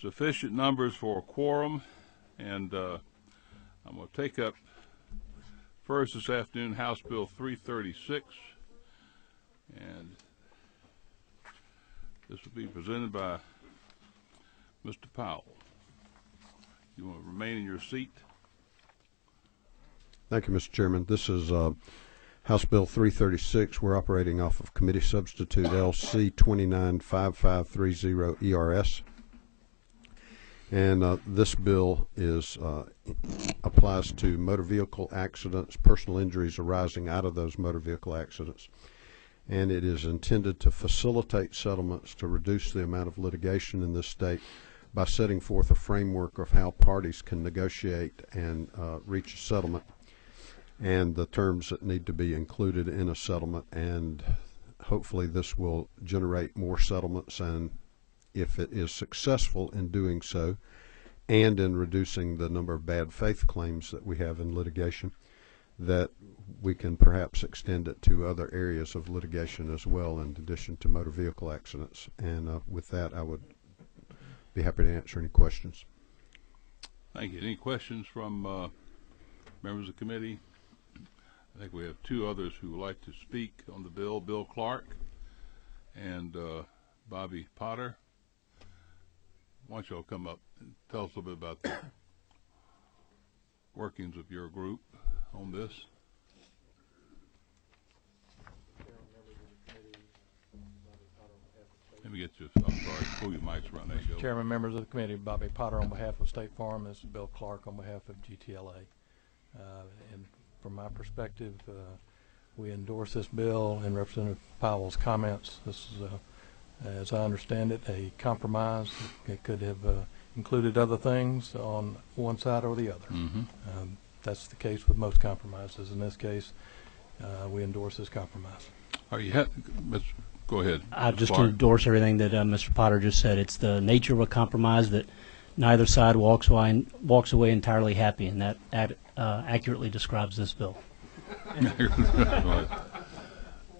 sufficient numbers for a quorum, and I'm going to take up first this afternoon House Bill 336, and this will be presented by Mr. Powell. You want to remain in your seat? Thank you, Mr. Chairman. This is House Bill 336. We're operating off of Committee Substitute LC 295530 ERS. And this bill applies to motor vehicle accidents, personal injuries arising out of those motor vehicle accidents. And it is intended to facilitate settlements to reduce the amount of litigation in this state by setting forth a framework of how parties can negotiate and reach a settlement, and the terms that need to be included in a settlement. And hopefully this will generate more settlements, and if it is successful in doing so and in reducing the number of bad faith claims that we have in litigation, that we can perhaps extend it to other areas of litigation as well, in addition to motor vehicle accidents. And with that, I would be happy to answer any questions. Thank you. Any questions from members of the committee? I think we have two others who would like to speak on the bill, Bill Clark and Bobby Potter. Why don't y'all come up and tell us a little bit about the workings of your group on this? Let me get you, I'm sorry, pull your mics around. There you go. Chairman, members of the committee, Bobby Potter on behalf of State Farm. This is Bill Clark on behalf of GTLA. And from my perspective, we endorse this bill and Representative Powell's comments. This is, as I understand it, a compromise. It could have included other things on one side or the other. That's the case with most compromises. In this case, we endorse this compromise. Are you go ahead. I just endorse everything that Mr. Potter just said. It's the nature of a compromise that neither side walks away entirely happy, and that accurately describes this bill.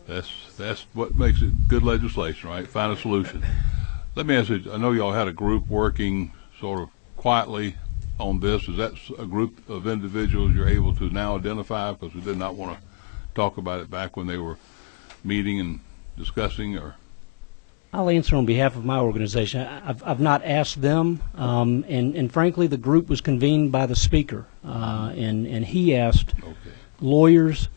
That's what makes it good legislation, right? Find a solution. Let me ask you, I know y'all had a group working sort of quietly on this. Is that a group of individuals you're able to now identify, because we did not want to talk about it back when they were meeting and discussing? Or I'll answer on behalf of my organization. I've not asked them, and frankly, the group was convened by the speaker, and he asked lawyers,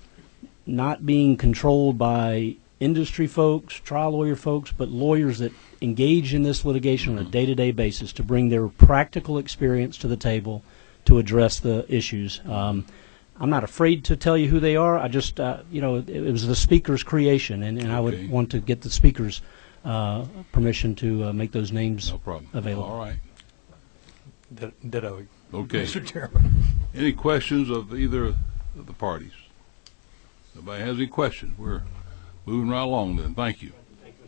not being controlled by industry folks, trial lawyer folks, but lawyers that engage in this litigation on a day-to-day basis, to bring their practical experience to the table to address the issues. I'm not afraid to tell you who they are. I just, you know, it was the speaker's creation, and I would want to get the speaker's permission to make those names available. All right. Ditto. Okay. Mr. Chairman. Any questions of either of the parties? Nobody has any questions? We're moving right along then. Thank you. Thank you,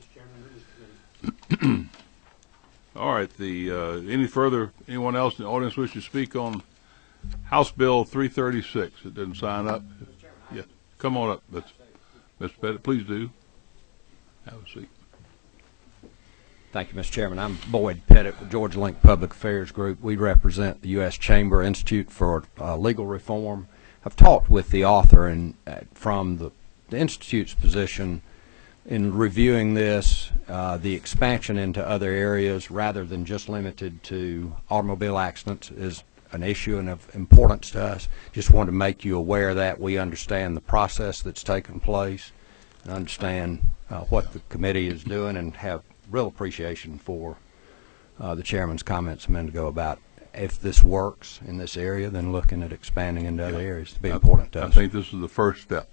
Mr. Chairman. All right. Anyone else in the audience wish to speak on House Bill 336? It didn't sign up. Yeah. Come on up, Mr. Pettit. Please do. Have a seat. Thank you, Mr. Chairman. I'm Boyd Pettit with Georgia Link Public Affairs Group. We represent the U.S. Chamber Institute for Legal Reform. I've talked with the author, and from the Institute's position in reviewing this, the expansion into other areas rather than just limited to automobile accidents is an issue and of importance to us. Just wanted to make you aware that we understand the process that's taken place and understand what the committee is doing, and have real appreciation for the chairman's comments a minute ago about if this works in this area, then looking at expanding into other areas to be important to us. I think this is the first step.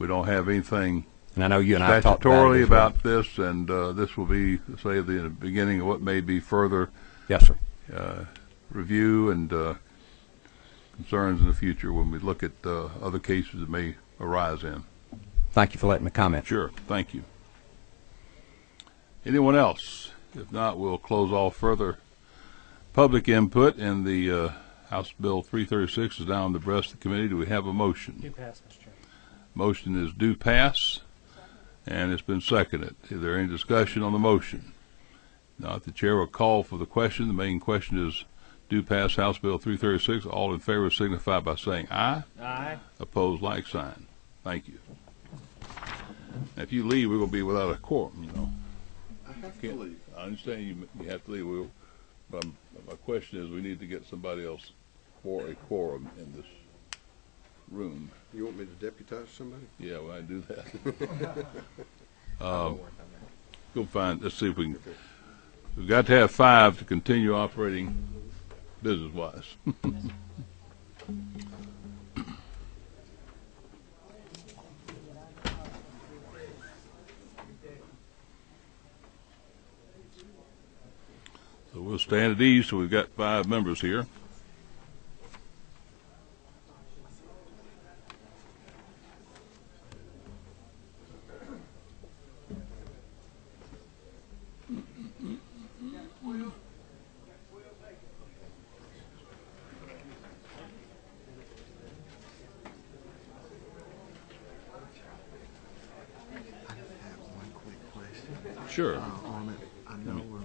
We don't have anything and I know you and I talked about this, and this will be, say, the beginning of what may be further review and concerns in the future when we look at other cases that may arise in. Thank you for letting me comment. Sure. Thank you. Anyone else? If not, we'll close off further public input, and the House Bill 336 is now on the breast of the committee. Do we have a motion? Do pass, Mr. Chairman. Motion is due pass, and it's been seconded. Is there any discussion on the motion? Not, the chair will call for the question. The main question is, do pass House Bill 336. All in favor signify by saying aye. Aye. Opposed, like sign. Thank you. Now, if you leave, we're going to be without a quorum, you know. I have to leave. I understand you have to leave. But my question is, we need to get somebody else for a quorum in this room. You want me to deputize somebody? Yeah, well, I do that. Go find, let's see if we can. We've got to have 5 to continue operating business-wise. So we'll stand at ease. So we've got 5 members here. One quick question Sure. on it. I know we're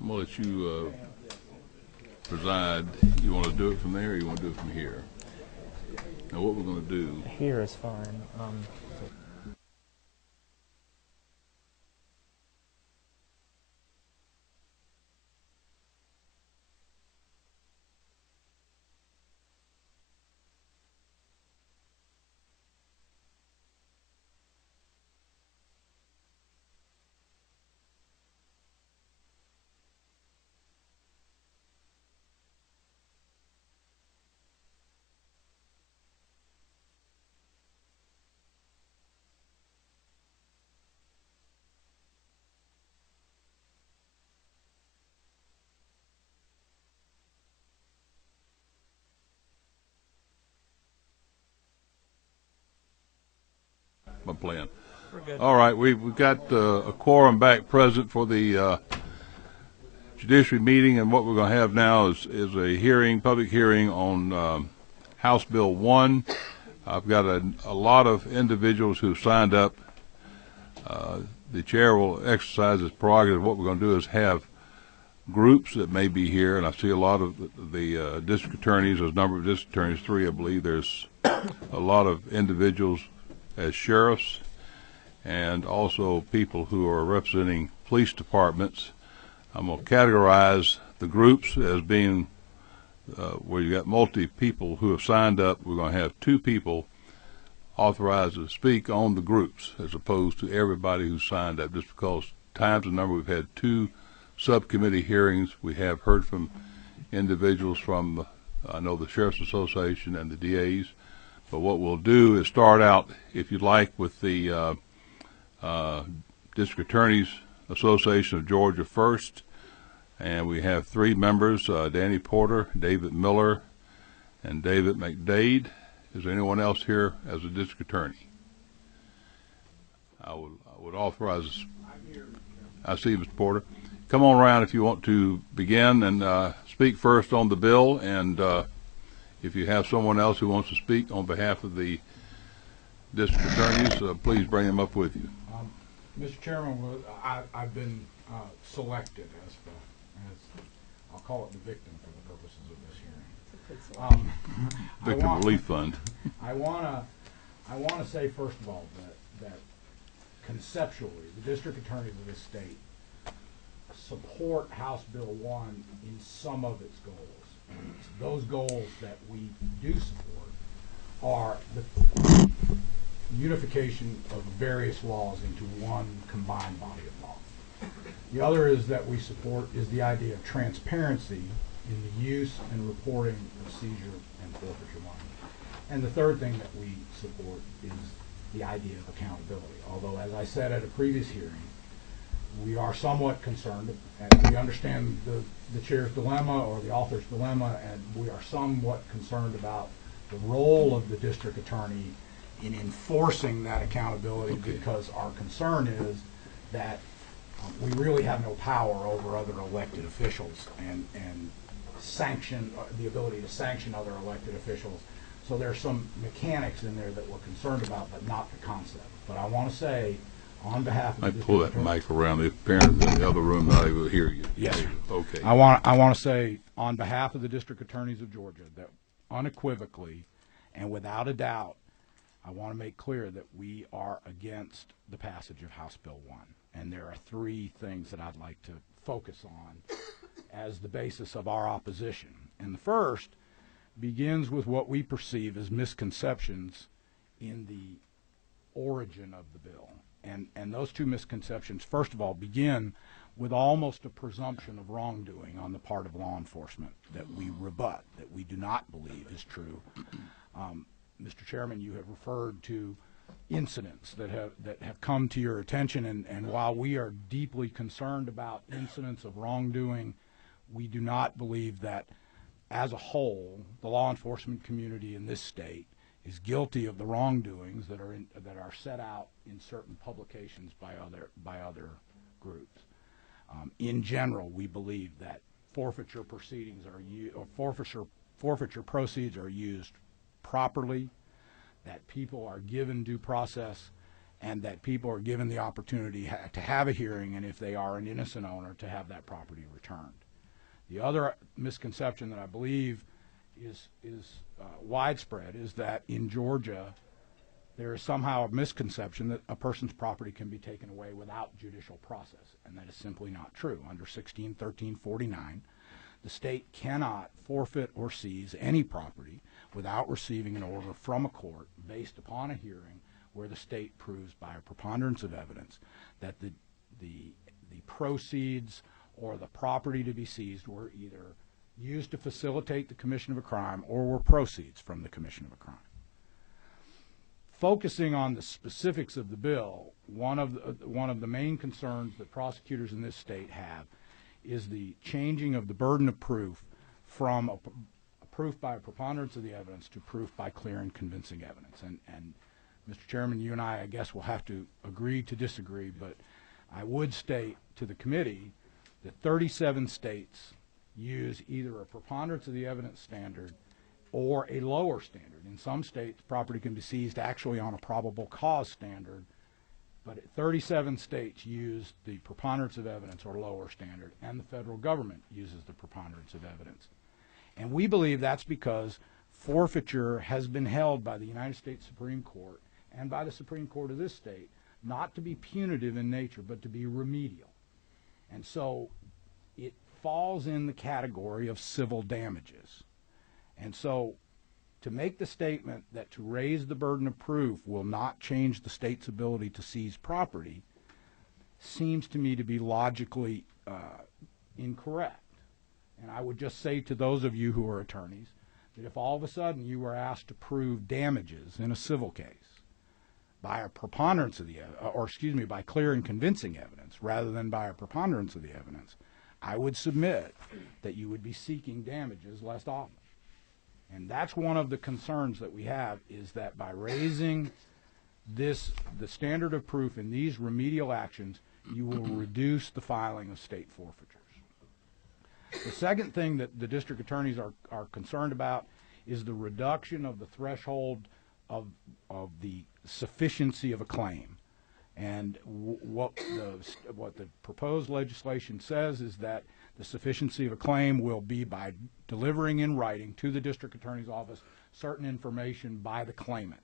I'm gonna let you preside. You want to do it from there, or you want to do it from here? Now, what we're going to do? Here is fine. My plan. We're good. All right, we've got a quorum back present for the Judiciary meeting, and what we're going to have now is a hearing, public hearing on House Bill 1. I've got a lot of individuals who've signed up. The chair will exercise his prerogative. What we're going to do is have groups that may be here, and I see a lot of the district attorneys. There's a number of district attorneys, 3 I believe. There's a lot of individuals as sheriffs, and also people who are representing police departments. I'm going to categorize the groups as being where you got multi people who have signed up. We're going to have 2 people authorized to speak on the groups as opposed to everybody who signed up, just because times the number. We've had 2 subcommittee hearings. We have heard from individuals from, I know, the Sheriff's Association and the DAs. But what we'll do is start out, if you'd like, with the District Attorneys Association of Georgia first. And we have 3 members, Danny Porter, David Miller, and David McDade. Is there anyone else here as a district attorney? I would authorize. I see Mr. Porter. Come on around if you want to begin and speak first on the bill, and if you have someone else who wants to speak on behalf of the district attorneys, please bring them up with you. Mr. Chairman, I've been selected as I'll call it the victim for the purposes of this hearing. Victim Relief Fund. I want to say first of all that conceptually, the district attorneys of this state support House Bill 1 in some of its goals. And those goals that we do support are the unification of various laws into one combined body of law. The other is that we support is the idea of transparency in the use and reporting of seizure and forfeiture money. And the third thing that we support is the idea of accountability. Although, as I said at a previous hearing, we are somewhat concerned, and we understand the chair's dilemma or the author's dilemma, and we are somewhat concerned about the role of the district attorney in enforcing that accountability, because our concern is that we really have no power over other elected officials and sanction, the ability to sanction other elected officials. So there's some mechanics in there that we're concerned about, but not the concept. But I want to say, on behalf of the I pull that mic around. The parents in the other room not able to hear you. Yes, sir. Okay. I want to say, on behalf of the district attorneys of Georgia, that unequivocally and without a doubt, I want to make clear that we are against the passage of House Bill 1. And there are 3 things that I'd like to focus on as the basis of our opposition. And the first begins with what we perceive as misconceptions in the origin of the bill. And those 2 misconceptions, first of all, begin with almost a presumption of wrongdoing on the part of law enforcement that we rebut, that we do not believe is true. Mr. Chairman, you have referred to incidents that have come to your attention, and while we are deeply concerned about incidents of wrongdoing, we do not believe that, as a whole, the law enforcement community in this state is guilty of the wrongdoings that are set out in certain publications by other groups. In general, we believe that forfeiture proceedings or forfeiture proceeds are used properly, that people are given due process, and that people are given the opportunity to have a hearing, and if they are an innocent owner, to have that property returned. The other misconception that I believe is widespread is that in Georgia there is somehow a misconception that a person's property can be taken away without judicial process, and that is simply not true. Under 161349, the state cannot forfeit or seize any property without receiving an order from a court based upon a hearing where the state proves by a preponderance of evidence that the proceeds or the property to be seized were either used to facilitate the commission of a crime or were proceeds from the commission of a crime. Focusing on the specifics of the bill, one of the main concerns that prosecutors in this state have is the changing of the burden of proof from a proof by a preponderance of the evidence to proof by clear and convincing evidence. And Mr. Chairman, you and I guess will have to agree to disagree, but I would state to the committee that 37 states use either a preponderance of the evidence standard or a lower standard. In some states, property can be seized actually on a probable cause standard, but 37 states use the preponderance of evidence or lower standard, and the federal government uses the preponderance of evidence. And we believe that's because forfeiture has been held by the United States Supreme Court and by the Supreme Court of this state not to be punitive in nature, but to be remedial. And so it falls in the category of civil damages. And so to make the statement that to raise the burden of proof will not change the state's ability to seize property seems to me to be logically incorrect. And I would just say to those of you who are attorneys that if all of a sudden you were asked to prove damages in a civil case by a preponderance of the by clear and convincing evidence rather than by a preponderance of the evidence, I would submit that you would be seeking damages less often. And that's one of the concerns that we have, is that by raising the standard of proof in these remedial actions, you will reduce the filing of state forfeitures. The second thing that the district attorneys are concerned about is the reduction of the threshold of the sufficiency of a claim. And what the proposed legislation says is that the sufficiency of a claim will be by delivering in writing to the district attorney's office certain information by the claimant.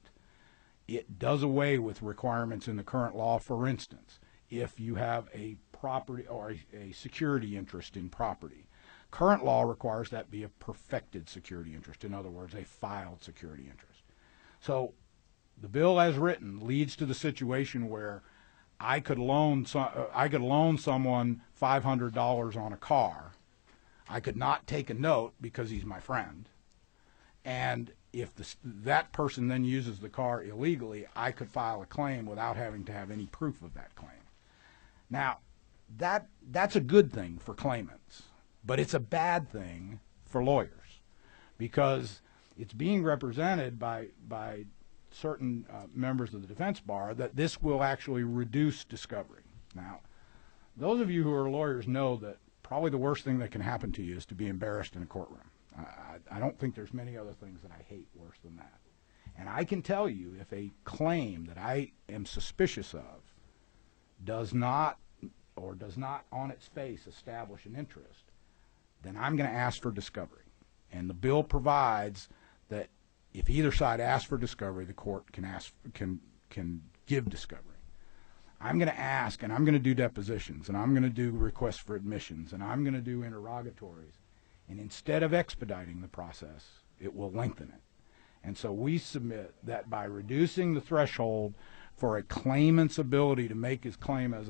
It does away with requirements in the current law. For instance, if you have a property or a security interest in property, current law requires that be a perfected security interest. In other words, a filed security interest. So the bill as written leads to the situation where I could loan someone $500 on a car. I could not take a note because he's my friend. And if that person then uses the car illegally, I could file a claim without having to have any proof of that claim. Now, that's a good thing for claimants, but it's a bad thing for lawyers because it's being represented by certain members of the defense bar that this will actually reduce discovery. Now, those of you who are lawyers know that probably the worst thing that can happen to you is to be embarrassed in a courtroom. I don't think there's many other things that I hate worse than that. And I can tell you if a claim that I am suspicious of does not on its face establish an interest, then I'm going to ask for discovery. And the bill provides that if either side asks for discovery, the court can give discovery. I'm going to ask, and I'm going to do depositions, and I'm going to do requests for admissions, and I'm going to do interrogatories. And instead of expediting the process, it will lengthen it. And so we submit that by reducing the threshold for a claimant's ability to make his claim as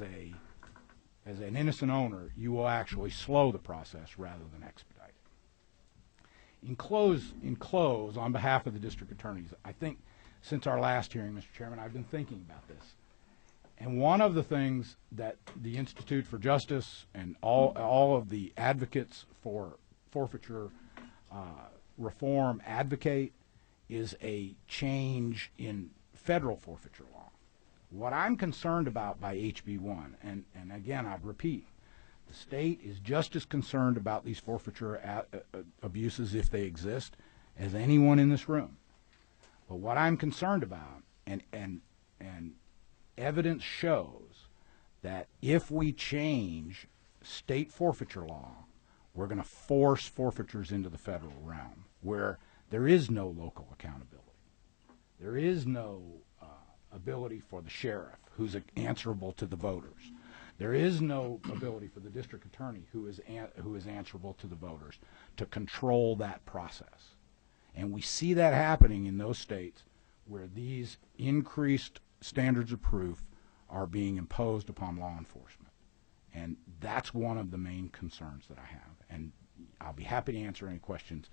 an innocent owner, you will actually slow the process rather than expedite it. In close, on behalf of the district attorneys, I think since our last hearing, Mr. Chairman, I've been thinking about this. And one of the things that the Institute for Justice and all of the advocates for forfeiture reform advocate is a change in federal forfeiture law. What I'm concerned about by HB 1, and again, I'd repeat, the state is just as concerned about these forfeiture abuses, if they exist, as anyone in this room. But what I'm concerned about, and and evidence shows that if we change state forfeiture law, we're going to force forfeitures into the federal realm, where there is no local accountability. There is no ability for the sheriff, who's answerable to the voters. There is no ability for the district attorney, who is answerable to the voters, to control that process. And we see that happening in those states where these increased standards of proof are being imposed upon law enforcement. And that's one of the main concerns that I have. And I'll be happy to answer any questions.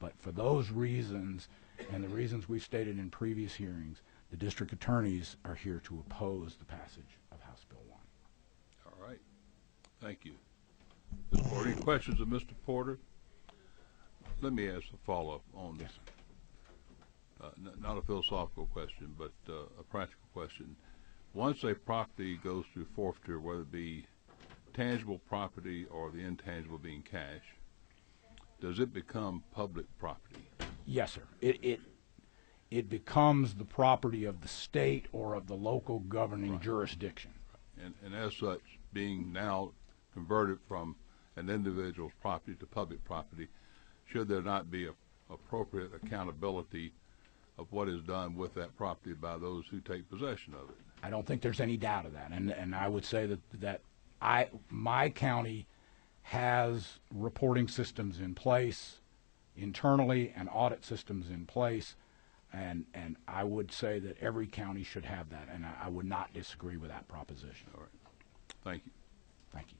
But for those reasons and the reasons we've stated in previous hearings, the district attorneys are here to oppose the passage of House Bill 1. All right. Thank you. Mr. Porter, any questions of Mr. Porter? Let me ask a follow-up on this. Not a philosophical question, but a practical question. Once a property goes through forfeiture, whether it be tangible property or the intangible being cash, does it become public property? Yes, sir. It becomes the property of the state or of the local governing jurisdiction. And as such, being now converted from an individual's property to public property, should there not be appropriate accountability of what is done with that property by those who take possession of it? I don't think there's any doubt of that. And I would say that my county has reporting systems in place internally and audit systems in place, and I would say that every county should have that, and I would not disagree with that proposition. All right. Thank you. Thank you.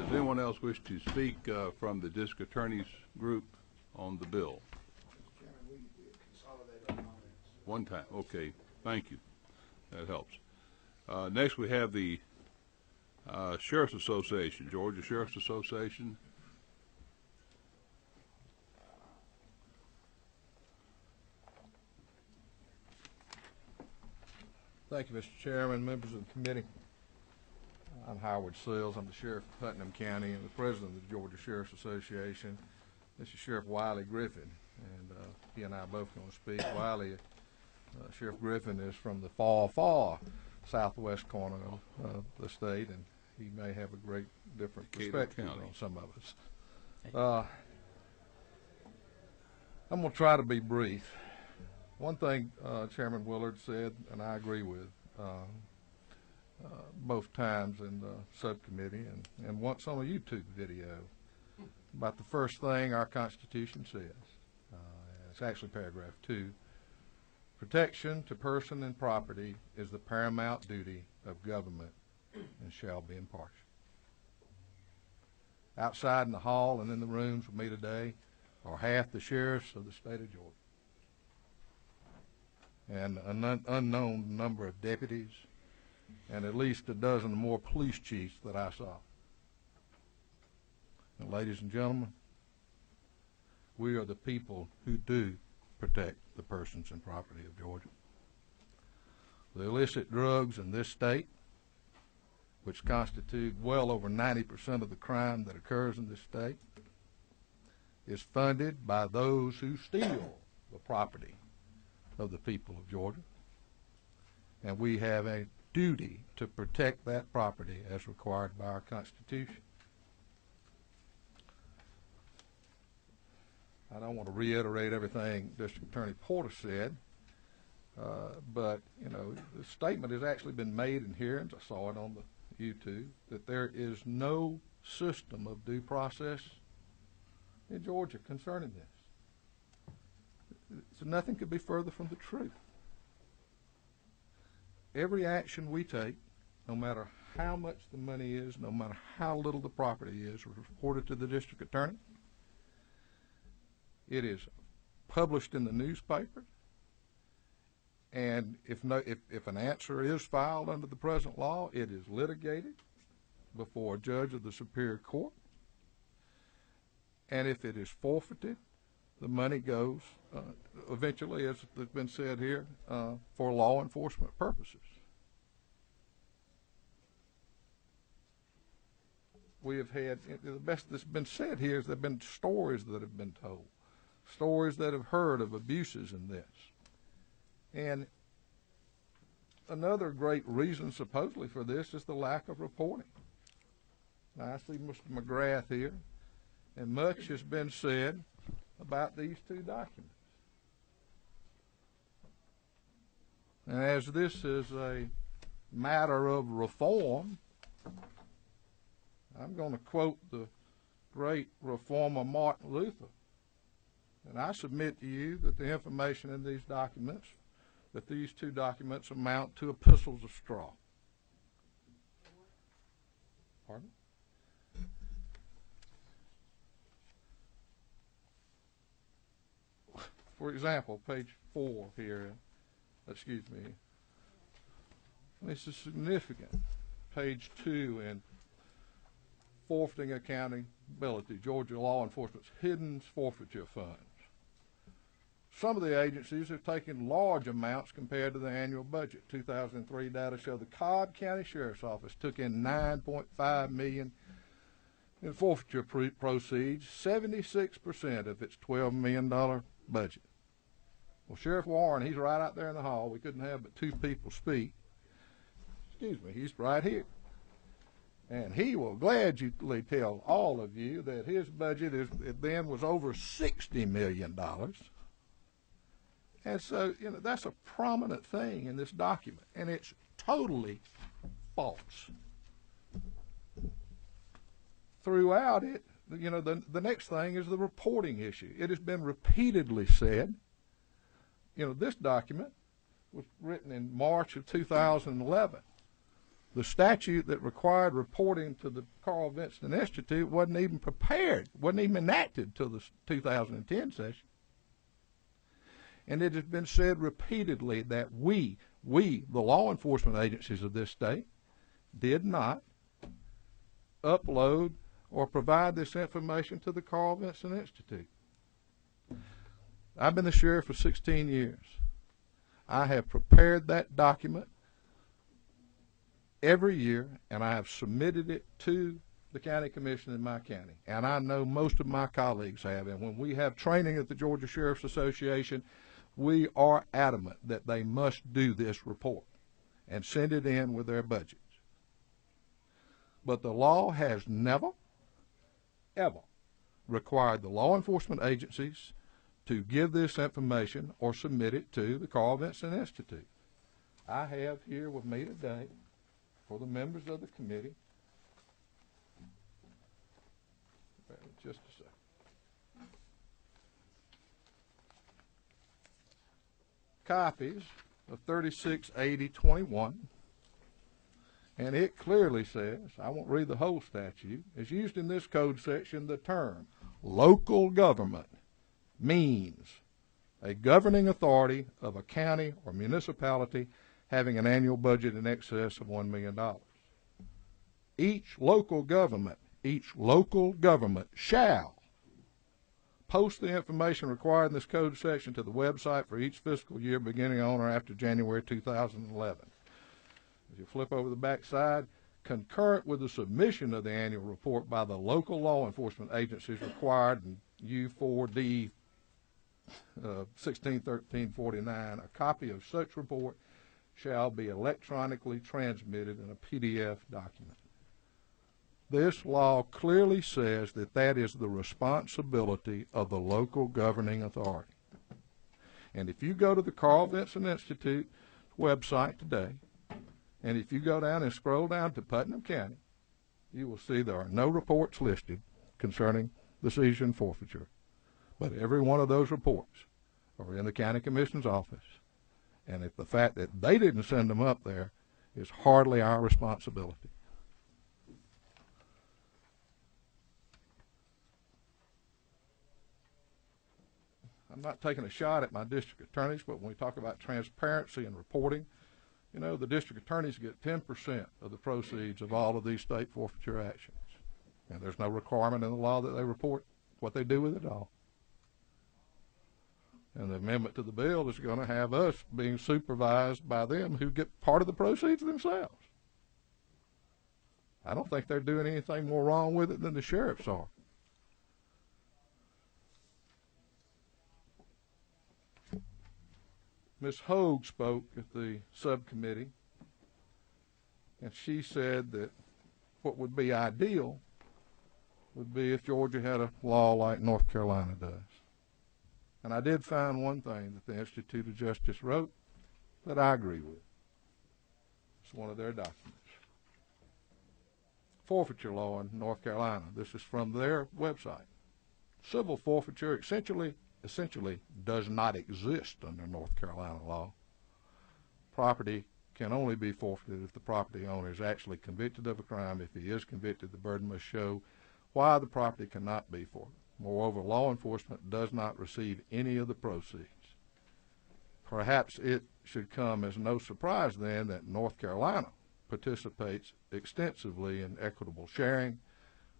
Does anyone else wish to speak from the district attorney's group on the bill? One time. Okay. Thank you. That helps. Next, we have the Sheriff's Association, Georgia Sheriff's Association. Thank you, Mr. Chairman, members of the committee. I'm Howard Sills. I'm the Sheriff of Putnam County and the President of the Georgia Sheriff's Association. This is Sheriff Wiley Griffin, and he and I are both going to speak. Wiley, Sheriff Griffin is from the far southwest corner of the state, and he may have a great different perspective on some of us. I'm going to try to be brief. One thing Chairman Willard said, and I agree with both times in the subcommittee and once on a YouTube video, about the first thing our Constitution says. It's actually paragraph 2. Protection to person and property is the paramount duty of government and shall be impartial. Outside in the hall and in the rooms with me today are half the sheriffs of the state of Georgia, and an unknown number of deputies, and at least a dozen or more police chiefs that I saw. And ladies and gentlemen, we are the people who do protect the persons and property of Georgia. The illicit drugs in this state, which constitute well over 90% of the crime that occurs in this state, is funded by those who steal the property of the people of Georgia. And we have a duty to protect that property as required by our Constitution. I don't want to reiterate everything District Attorney Porter said, but, you know, the statement has actually been made in hearings, I saw it on the YouTube, that there is no system of due process in Georgia concerning this. So nothing could be further from the truth. Every action we take, no matter how much the money is, no matter how little the property is, reported to the district attorney. It is published in the newspaper, and if an answer is filed under the present law, it is litigated before a judge of the Superior Court, and if it is forfeited, the money goes eventually, as has been said here, for law enforcement purposes. We have had, the best that's been said here is there have been stories that have been told, stories that have heard of abuses in this. And another great reason supposedly for this is the lack of reporting. Now I see Mr. McGrath here, and much has been said about these two documents. And as this is a matter of reform, I'm going to quote the great reformer Martin Luther. And I submit to you that the information in these documents, that these two documents amount to epistles of straw. Pardon? For example, page 4 here, excuse me, this is significant. Page 2 in Forfeiting Accountability, Georgia Law Enforcement's Hidden Forfeiture Funds. Some of the agencies have taken large amounts compared to the annual budget. 2003 data show the Cobb County Sheriff's Office took in $9.5 million in forfeiture proceeds, 76% of its $12 million budget. Well, Sheriff Warren, he's right out there in the hall. We couldn't have but two people speak. Excuse me, he's right here. And he will gladly tell all of you that his budget then was over $60 million. And so, that's a prominent thing in this document, and it's totally false. Throughout it, the next thing is the reporting issue. It has been repeatedly said, this document was written in March of 2011. The statute that required reporting to the Carl Vincent Institute wasn't even prepared, wasn't even enacted till the 2010 session. And it has been said repeatedly that we, the law enforcement agencies of this state, did not upload or provide this information to the Carl Vincent Institute. I've been the sheriff for 16 years. I have prepared that document every year, and I have submitted it to the county commission in my county. And I know most of my colleagues have. And when we have training at the Georgia Sheriff's Association, we are adamant that they must do this report and send it in with their budgets. But the law has never, ever required the law enforcement agencies to give this information or submit it to the Carl Vincent Institute. I have here with me today, for the members of the committee, just a second. Copies of 368021, and it clearly says, I won't read the whole statute, as used in this code section, the term local government means a governing authority of a county or municipality having an annual budget in excess of $1 million. Each local government shall post the information required in this code section to the website for each fiscal year beginning on or after January 2011. As you flip over the back side, concurrent with the submission of the annual report by the local law enforcement agencies required in U4D 161349, a copy of such report shall be electronically transmitted in a PDF document. This law clearly says that that is the responsibility of the local governing authority. And if you go to the Carl Vincent Institute website today, and if you go down and scroll down to Putnam County, you will see there are no reports listed concerning the seizure and forfeiture. But every one of those reports are in the county commission's office. And if the fact that they didn't send them up there is hardly our responsibility. I'm not taking a shot at my district attorneys, but when we talk about transparency and reporting, the district attorneys get 10% of the proceeds of all of these state forfeiture actions. And there's no requirement in the law that they report what they do with it all. And the amendment to the bill is going to have us being supervised by them who get part of the proceeds themselves. I don't think they're doing anything more wrong with it than the sheriffs are. Ms. Hogue spoke at the subcommittee, and she said that what would be ideal would be if Georgia had a law like North Carolina does. And I did find one thing that the Institute of Justice wrote that I agree with. It's one of their documents. Forfeiture law in North Carolina. This is from their website. Civil forfeiture essentially does not exist under North Carolina law. Property can only be forfeited if the property owner is actually convicted of a crime. If he is convicted, the burden must show why the property cannot be forfeited. Moreover, law enforcement does not receive any of the proceeds. Perhaps it should come as no surprise then that North Carolina participates extensively in equitable sharing,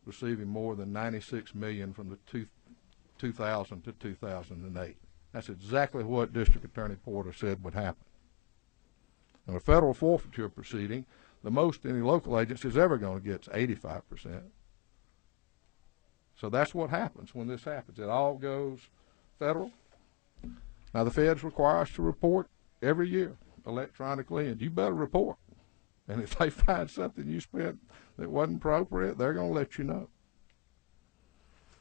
receiving more than $96 million from the 2000 to 2008. That's exactly what District Attorney Porter said would happen. In a federal forfeiture proceeding, the most any local agency is ever going to get is 85%. So that's what happens when this happens. It all goes federal. Now the feds require us to report every year electronically, and you better report. And if they find something you spent that wasn't appropriate, they're going to let you know.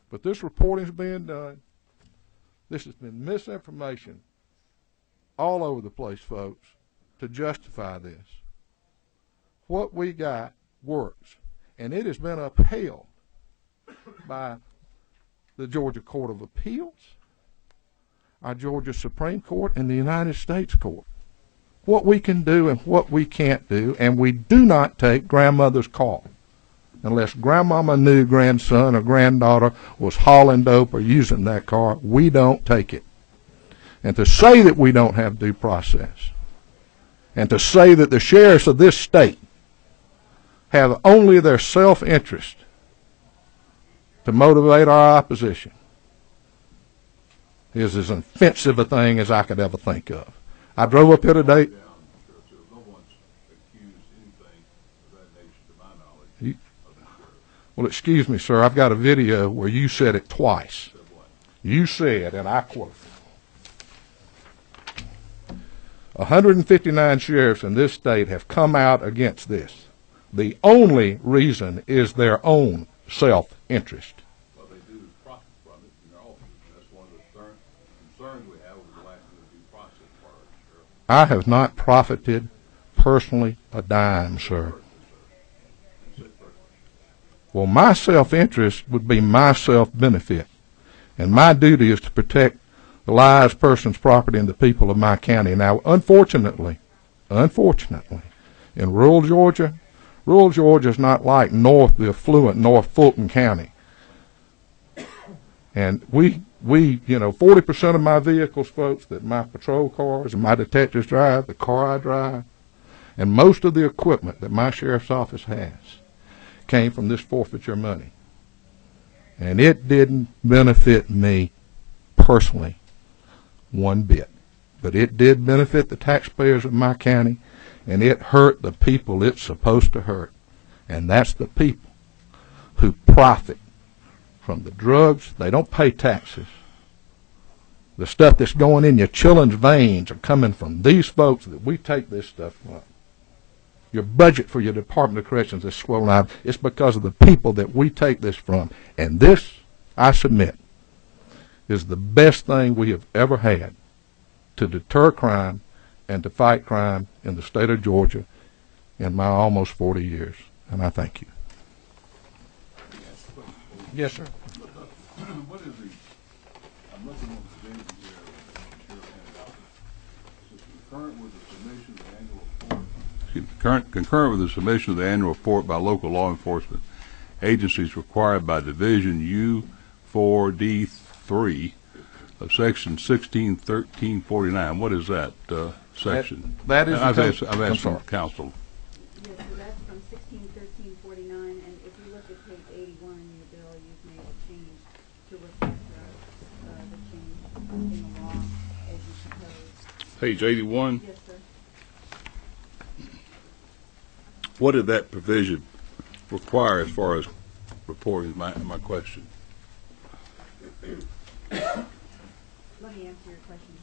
But this reporting is being done. This has been misinformation all over the place, folks, to justify this. What we got works, and it has been upheld by the Georgia Court of Appeals, our Georgia Supreme Court, and the United States Court. What we can do and what we can't do, and we do not take grandmother's call unless grandmama knew grandson or granddaughter was hauling dope or using that car. We don't take it. And to say that we don't have due process, and to say that the sheriffs of this state have only their self-interest to motivate our opposition is as offensive a thing as I could ever think of. I drove up here today. Well, excuse me, sir, I've got a video where you said it twice. You said, and I quote, 159 sheriffs in this state have come out against this. The only reason is their own self-interest. Well, they do profit from it in their offices, and that's one of the concerns we have with the lack of due process part of it, Sheriff. I have not profited personally a dime, sir. Well, my self-interest would be my self-benefit, and my duty is to protect the lives, persons, property, and the people of my county. Now, unfortunately, in rural Georgia is not like the affluent North Fulton County. And we 40% of my vehicles, folks, that my patrol cars and my detectives drive, the car I drive, and most of the equipment that my sheriff's office has came from this forfeiture money. And it didn't benefit me personally one bit. But it did benefit the taxpayers of my county, and it hurt the people it's supposed to hurt. And that's the people who profit from the drugs. They don't pay taxes. The stuff that's going in your children's veins are coming from these folks that we take this stuff from. Your budget for your Department of Corrections is swollen out. It's because of the people that we take this from. And this, I submit, is the best thing we have ever had to deter crime and to fight crime in the state of Georgia in my almost 40 years. And I thank you. Yes, sir. What is the, I'm looking at the provision here, Sheriff handed out. It says concurrent with the submission of the annual report. Concurrent with the submission of the annual report by local law enforcement agencies required by Division U4D3 of Section 161349. What is that section? That is. I've asked some counsel. Yes, so that's from 161349, and if you look at page 81 in your bill, you've made a change to reflect the change in the law as you proposed. Page 81. Yes, sir. What did that provision require as far as reporting? My question. Let me answer your question.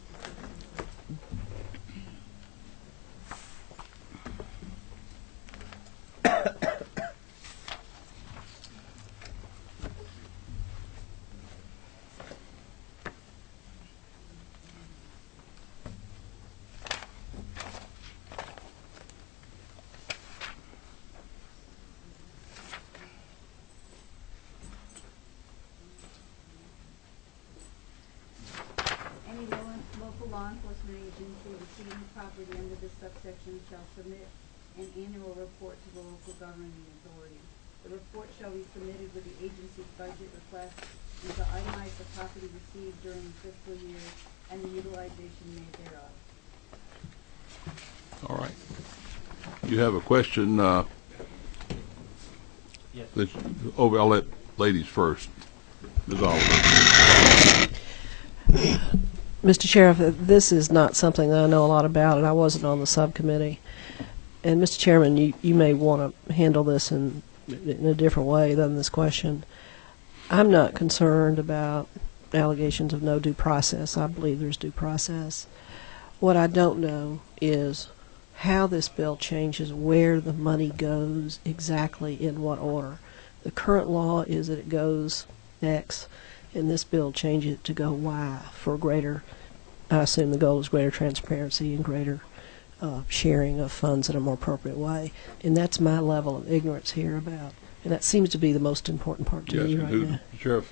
Any local law enforcement agency receiving property under this subsection shall submit an annual report to the local governing authority. The report shall be submitted with the agency's budget request and shall itemize the property received during the fiscal year and the utilization made thereof. All right. You have a question? Yes. I'll let ladies first. Ms. Oliver. Mr. Sheriff, this is not something that I know a lot about, and I wasn't on the subcommittee. And Mr. Chairman, you may want to handle this in a different way than this question. I'm not concerned about allegations of no due process. I believe there's due process. What I don't know is how this bill changes where the money goes, exactly in what order. The current law is that it goes X, and this bill changes it to go Y for greater, I assume the goal is greater transparency and greater sharing of funds in a more appropriate way. And that's my level of ignorance here about, and that seems to be the most important part to me right now. Sheriff.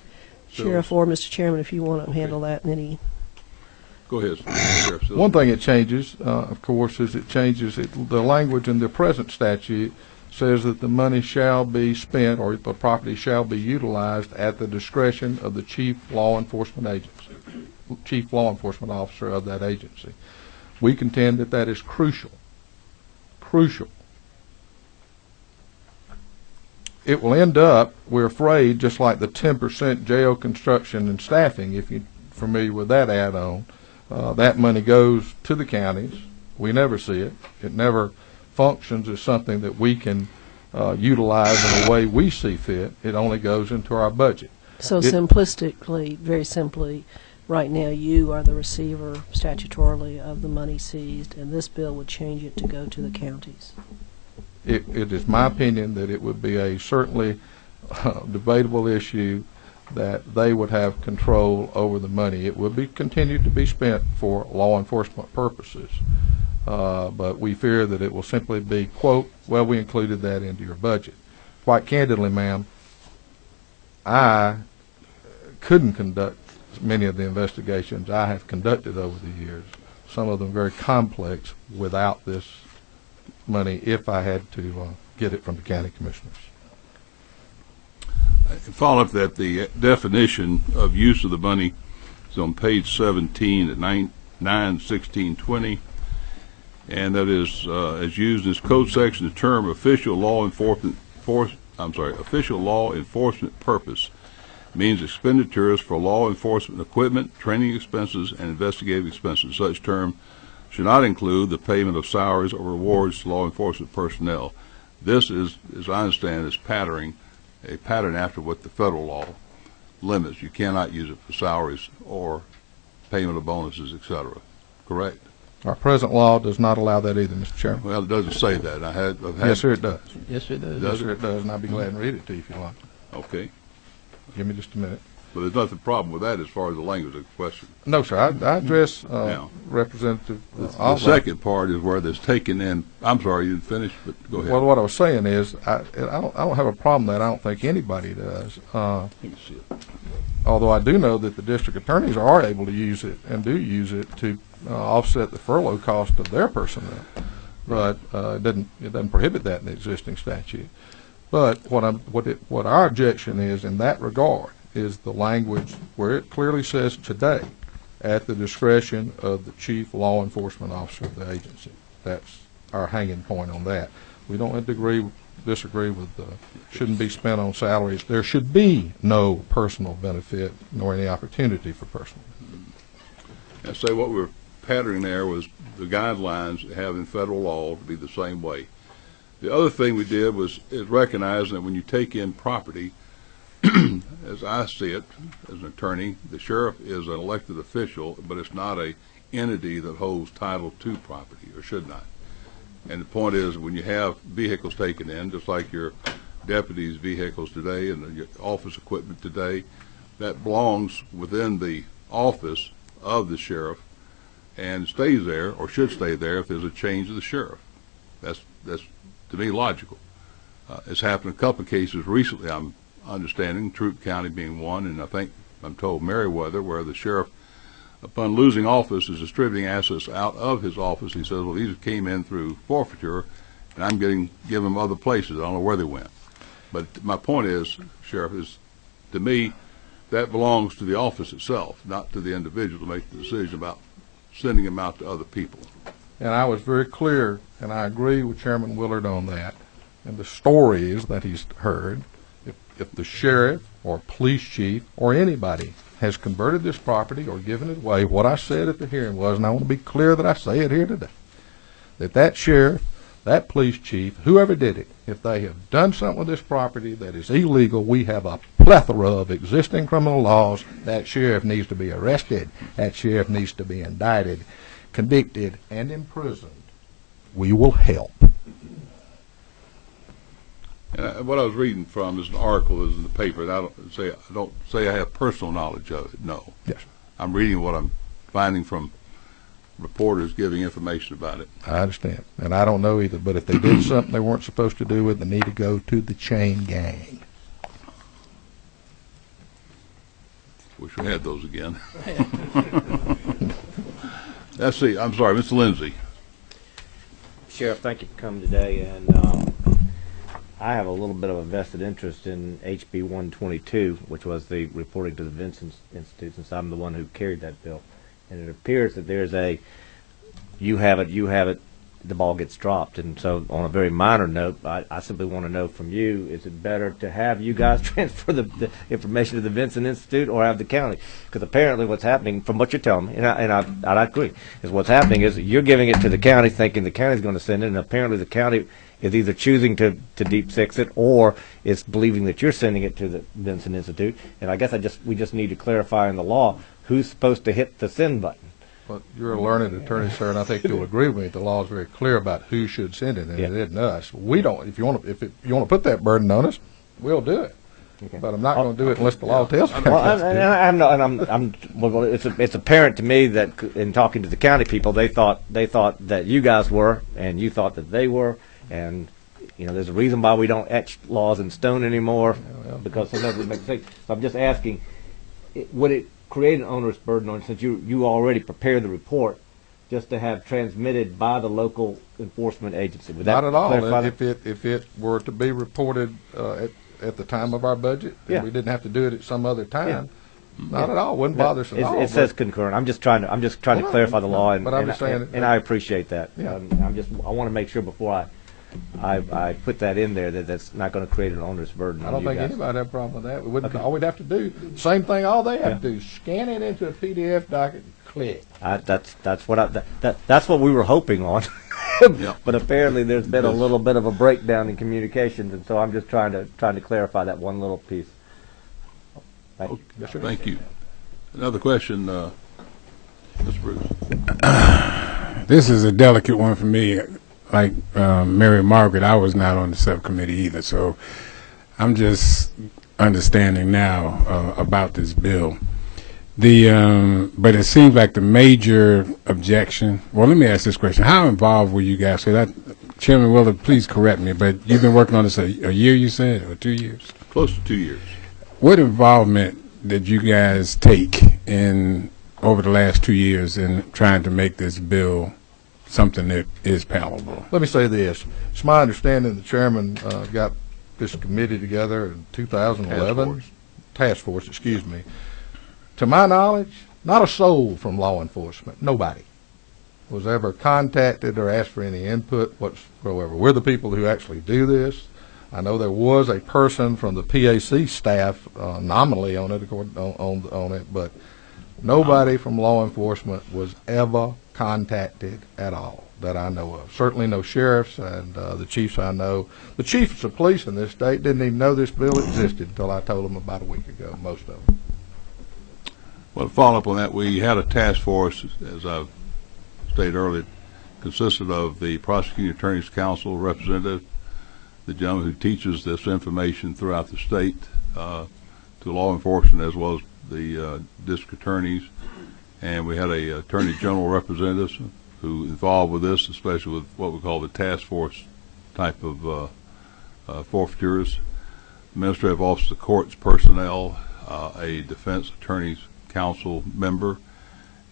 Sheriff or Mr. Chairman, if you want to handle that in any. Go ahead, Sheriff. Sills. One thing it changes, of course, is it changes the language in the present statute says that the money shall be spent or the property shall be utilized at the discretion of the chief law enforcement officer of that agency. We contend that that is crucial. Crucial. It will end up, we're afraid, just like the 10% jail construction and staffing, if you're familiar with that add-on. That money goes to the counties. We never see it. It never functions as something that we can utilize in a way we see fit. It only goes into our budget. So simplistically, very simply, right now you are the receiver statutorily of the money seized, and this bill would change it to go to the counties. It is my opinion that it would be a certainly debatable issue that they would have control over the money. It would be continued to be spent for law enforcement purposes. But we fear that it will simply be, quote, well, we included that into your budget. Quite candidly, ma'am, I couldn't conduct many of the investigations I have conducted over the years, some of them very complex, without this money if I had to get it from the county commissioners. Follow up that the definition of use of the money is on page 17 at 9/16/20, and that is as used in this code section, the term official law enforcement purpose means expenditures for law enforcement equipment, training expenses, and investigative expenses. Such term should not include the payment of salaries or rewards to law enforcement personnel. This is, as I understand, is a pattern after what the federal law limits. You cannot use it for salaries or payment of bonuses, etc. Correct? Our present law does not allow that either, Mr. Chairman. Well, it doesn't say that. Yes, sir, it does. Yes, it does. Yes, sir, it does, and I'll be glad to read it to you if you like. Okay. Give me just a minute. But there's nothing problem with that as far as the language of the question. No, sir. I address Representative The second part is where there's taken in. I'm sorry, you didn't finish, but go ahead. Well, what I was saying is I don't have a problem with that. I don't think anybody does. You can see it. Although I do know that the district attorneys are able to use it and do use it to offset the furlough cost of their personnel. But it doesn't prohibit that in the existing statute. But what our objection is in that regard is the language where it clearly says today, at the discretion of the chief law enforcement officer of the agency. That's our hanging point on that. We don't disagree with shouldn't be spent on salaries. There should be no personal benefit nor any opportunity for personal benefit. And say what we're patterning there was the guidelines having federal law to be the same way. The other thing we did is recognize that when you take in property, as I see it, as an attorney, the sheriff is an elected official, but it's not a entity that holds title to property, or should not. And the point is, when you have vehicles taken in, just like your deputies' vehicles today and your office equipment today, that belongs within the office of the sheriff and stays there, or should stay there, if there's a change of the sheriff. That's to me logical. It's happened in a couple of cases recently, I'm understanding, Troup County being one, and I think I'm told Meriwether, where the sheriff, upon losing office, is distributing assets out of his office. He says, well, these came in through forfeiture, and I'm giving them other places. I don't know where they went. But my point is, Sheriff, is to me, that belongs to the office itself, not to the individual to make the decision about sending them out to other people. And I was very clear, and I agree with Chairman Willard on that. And the stories that he's heard, if the sheriff or police chief or anybody has converted this property or given it away, what I said at the hearing was, and I want to be clear that I say it here today, that sheriff, that police chief, whoever did it, if they have done something with this property that is illegal, we have a plethora of existing criminal laws. That sheriff needs to be arrested. That sheriff needs to be indicted, convicted, and imprisoned. We will help. What I was reading from is an article that was in the paper, and I don't say I have personal knowledge of it. No. Yes. I'm reading what I'm finding from reporters giving information about it. I understand, and I don't know either. But if they did something they weren't supposed to do, they need to go to the chain gang. Wish we had those again. Let's see. I'm sorry, Mr. Lindsay. Sheriff, thank you for coming today, and I have a little bit of a vested interest in HB 122, which was the reporting to the Vincent Institute, since I'm the one who carried that bill. And it appears that there's you have it, the ball gets dropped. And so on a very minor note, I simply want to know from you, is it better to have you guys transfer the information to the Vincent Institute or have the county? Because apparently what's happening, from what you're telling me, and I agree, is what's happening is you're giving it to the county thinking the county's going to send it, and apparently the county is either choosing to deep six it or it's believing that you're sending it to the Vincent Institute. And I guess we just need to clarify in the law who's supposed to hit the send button. Well, you're a learned attorney, sir, and I think you'll agree with me. The law is very clear about who should send it, and it isn't us. We don't. If you want to put that burden on us, we'll do it. Okay. But I'm not going to do it unless the law tells me. Well, it's apparent to me that in talking to the county people, they thought that you guys were, and you thought that they were. And, there's a reason why we don't etch laws in stone anymore, because sometimes we make mistakes. So I'm just asking, would it create an onerous burden on, since you already prepared the report, just to have transmitted by the local enforcement agency? Would that not at all. Clarify if it were to be reported at the time of our budget, and we didn't have to do it at some other time, not at all. Wouldn't bother us at all. It says concurrent. I'm just trying to clarify the law, and I appreciate that. Yeah. I want to make sure before I put that in there that's not going to create an onerous burden. I don't think anybody have a problem with that. We wouldn't. Okay. All we'd have to do, same thing. All they have to do is scan it into a PDF document, and click. That's what we were hoping on. But apparently there's been a little bit of a breakdown in communications, and so I'm just trying to clarify that one little piece. Thank you. Yes, sir. Thank you. Another question, Mr. Bruce. This is a delicate one for me. Like Mary Margaret, I was not on the subcommittee either, so I'm just understanding now about this bill. But it seems like the major objection. Well, let me ask this question: how involved were you guys? So Chairman Willard, please correct me, but you've been working on this a year, you said, or 2 years? Close to 2 years. What involvement did you guys take over the last 2 years in trying to make this bill something that is palatable? Let me say this. It's my understanding the chairman got this committee together in 2011. Task force, excuse me. To my knowledge, not a soul from law enforcement, nobody, was ever contacted or asked for any input whatsoever. We're the people who actually do this. I know there was a person from the PAC staff nominally on it, but nobody from law enforcement was ever contacted at all. that I know of. Certainly no sheriffs and the chiefs I know. The chiefs of police in this state didn't even know this bill existed until I told them about a week ago, most of them. Well, to follow up on that, we had a task force, as I've stated earlier, consisted of the Prosecuting Attorneys Council representative, the gentleman who teaches this information throughout the state to law enforcement, as well as the district attorneys, and we had a Attorney General representative who involved with this, especially with what we call the task force type of forfeitures, Administrative Office of Courts personnel, a Defense Attorneys Council member,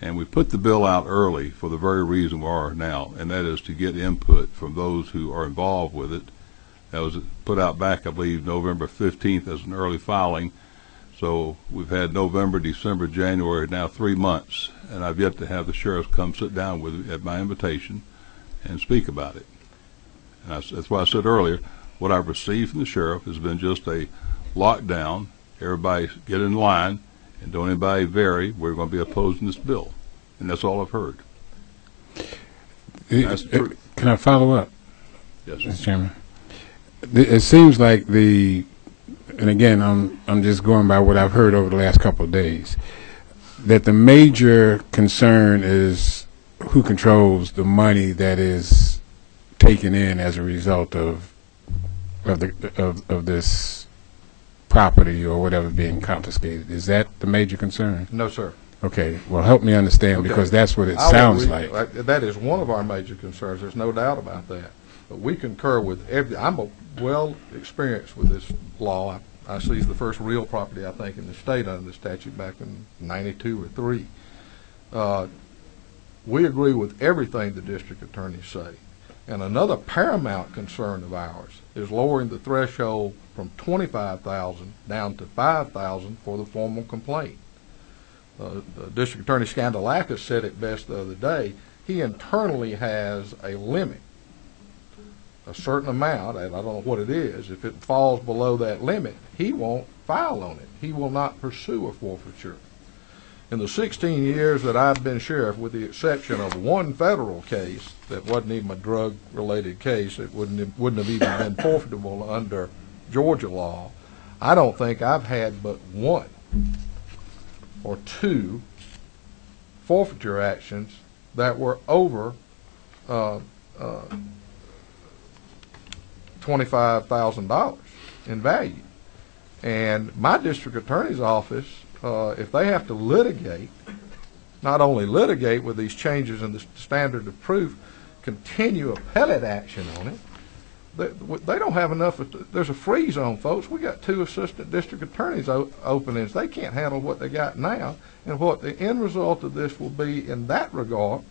and we put the bill out early for the very reason we are now, and that is to get input from those who are involved with it. That was put out back, I believe, November 15th as an early filing. So we've had November, December, January, now 3 months, and I've yet to have the sheriffs come sit down with me at my invitation and speak about it. And that's why I said earlier, what I've received from the sheriff has been just a lockdown. Everybody get in line, and don't anybody vary. We're going to be opposing this bill. And that's all I've heard. That's the truth. Can I follow up? Yes, Mr. Chairman? It seems like and again, I'm just going by what I've heard over the last couple of days, that the major concern is who controls the money that is taken in as a result of this property or whatever being confiscated. Is that the major concern? No, sir. Okay. Well, help me understand, because that's what it sounds like. That is one of our major concerns. There's no doubt about that. But we concur with I'm well experienced with this law. I seized the first real property, I think, in the state under the statute back in 92 or 3. We agree with everything the district attorneys say. And another paramount concern of ours is lowering the threshold from $25,000 down to $5,000 for the formal complaint. The District Attorney Scandalakis said it best the other day. He internally has a limit, a certain amount, and I don't know what it is. If it falls below that limit, he won't file on it. He will not pursue a forfeiture. In the 16 years that I've been sheriff, with the exception of one federal case that wasn't even a drug-related case, it wouldn't have even been forfeitable under Georgia law, I don't think I've had but one or two forfeiture actions that were over $25,000 in value. And my district attorney's office, if they have to litigate, not only litigate with these changes in the standard of proof, continue appellate action on it, they don't have enough. There's a freeze on, folks. We got 2 assistant district attorneys openings. They can't handle what they got now. And what the end result of this will be in that regard,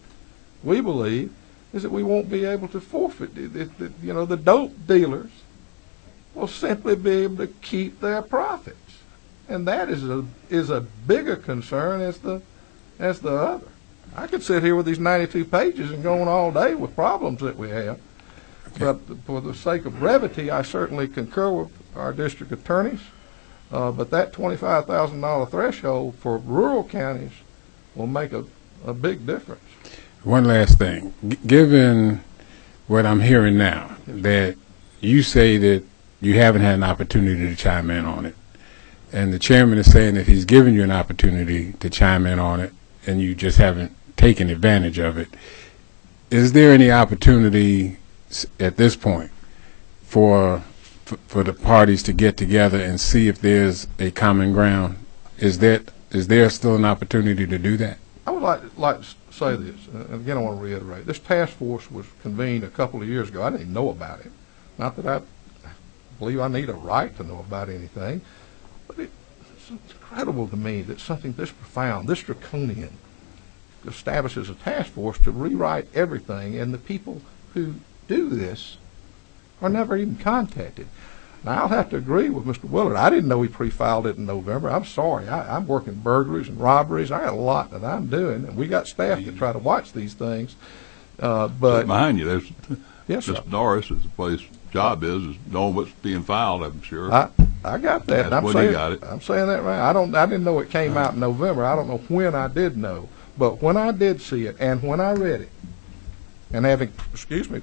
we believe, is that we won't be able to forfeit. The dope dealers will simply be able to keep their profits. And that is a bigger concern as the other. I could sit here with these 92 pages and go on all day with problems that we have. Okay. But for the sake of brevity, I certainly concur with our district attorneys. But that $25,000 threshold for rural counties will make a big difference. One last thing. Given what I'm hearing now, that you say that you haven't had an opportunity to chime in on it, and the chairman is saying that he's given you an opportunity to chime in on it, and you just haven't taken advantage of it, is there any opportunity at this point for the parties to get together and see if there's a common ground? Is there still an opportunity to do that? I would like to say this, and again I want to reiterate, this task force was convened a couple of years ago. I didn't even know about it. Not that I believe I need a right to know about anything, but it's incredible to me that something this profound, this draconian, establishes a task force to rewrite everything, and the people who do this are never even contacted. Now, I'll have to agree with Mr. Willard. I didn't know he pre-filed it in November. I'm sorry. I'm working burglaries and robberies. I got a lot that I'm doing, and we got staff to try to watch these things. But behind you, there's yes, Mr. Norris, what his job is knowing what's being filed, I'm sure. I got that. That's when he got it. I'm saying that right. I didn't know it came out in November. I don't know when I did know. But when I did see it and when I read it, and having,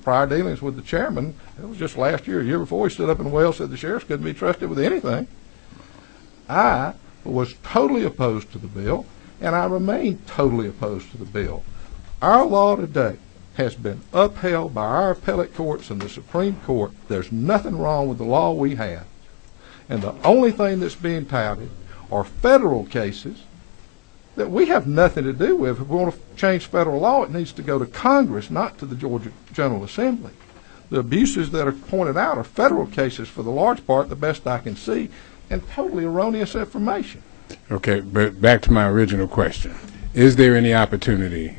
prior dealings with the chairman. It was just last year, a year before, he stood up in Wales and said the sheriffs couldn't be trusted with anything. I was totally opposed to the bill, and I remain totally opposed to the bill. Our law today has been upheld by our appellate courts and the Supreme Court. There's nothing wrong with the law we have. And the only thing that's being touted are federal cases that we have nothing to do with. If we want to change federal law, it needs to go to Congress, not to the Georgia General Assembly. The abuses that are pointed out are federal cases for the large part, the best I can see, and totally erroneous information. Okay, but back to my original question. Is there any opportunity,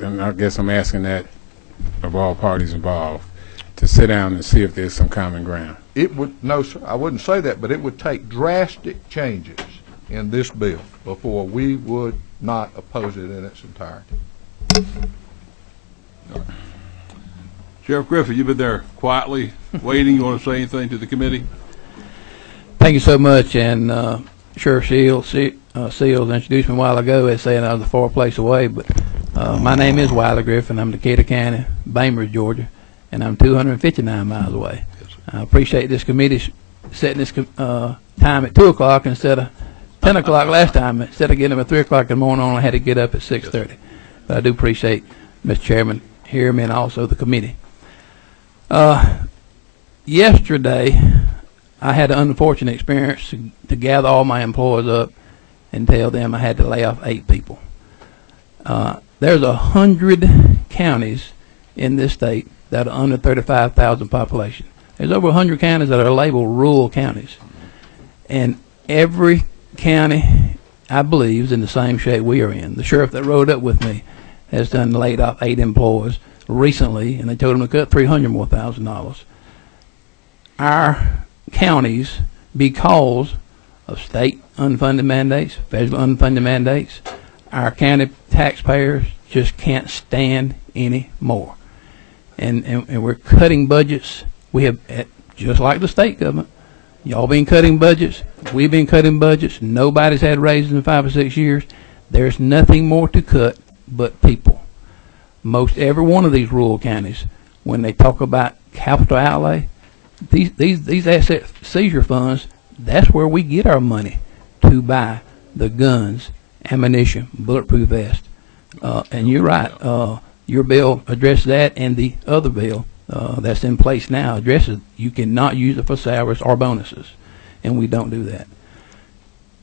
and I guess I'm asking that of all parties involved, to sit down and see if there's some common ground? It would, no, sir, I wouldn't say that, but it would take drastic changes in this bill before we would not oppose it in its entirety. Sheriff Griffin, you've been there quietly waiting. You want to say anything to the committee? Thank you so much. And Sheriff Sills introduced me a while ago as saying I was a far place away, but my name is Wiley Griffin. I'm Decatur County, Bainbridge, Georgia, and I'm 259 miles away. I appreciate this committee setting this time at 2 o'clock instead of 10 o'clock last time. Instead of getting up at 3 o'clock in the morning, I only had to get up at 6:30. But I do appreciate Mr. Chairman hearing me and also the committee. Yesterday, I had an unfortunate experience to gather all my employees up and tell them I had to lay off 8 people. There's 100 counties in this state that are under 35,000 population. There's over 100 counties that are labeled rural counties. And every county, I believe, is in the same shape we are in. The sheriff that rode up with me has done laid off 8 employees recently, and they told him to cut $300,000 more. Our counties, because of state unfunded mandates, federal unfunded mandates, our county taxpayers just can't stand any more. And we're cutting budgets. We have, just like the state government, y'all been cutting budgets. We've been cutting budgets. Nobody's had raises in 5 or 6 years. There's nothing more to cut but people. Most every one of these rural counties, when they talk about capital outlay, these asset seizure funds, that's where we get our money to buy the guns, ammunition, bulletproof vests. And you're right. Your bill addresses that, and the other bill that's in place now addresses you cannot use it for salaries or bonuses, and we don't do that.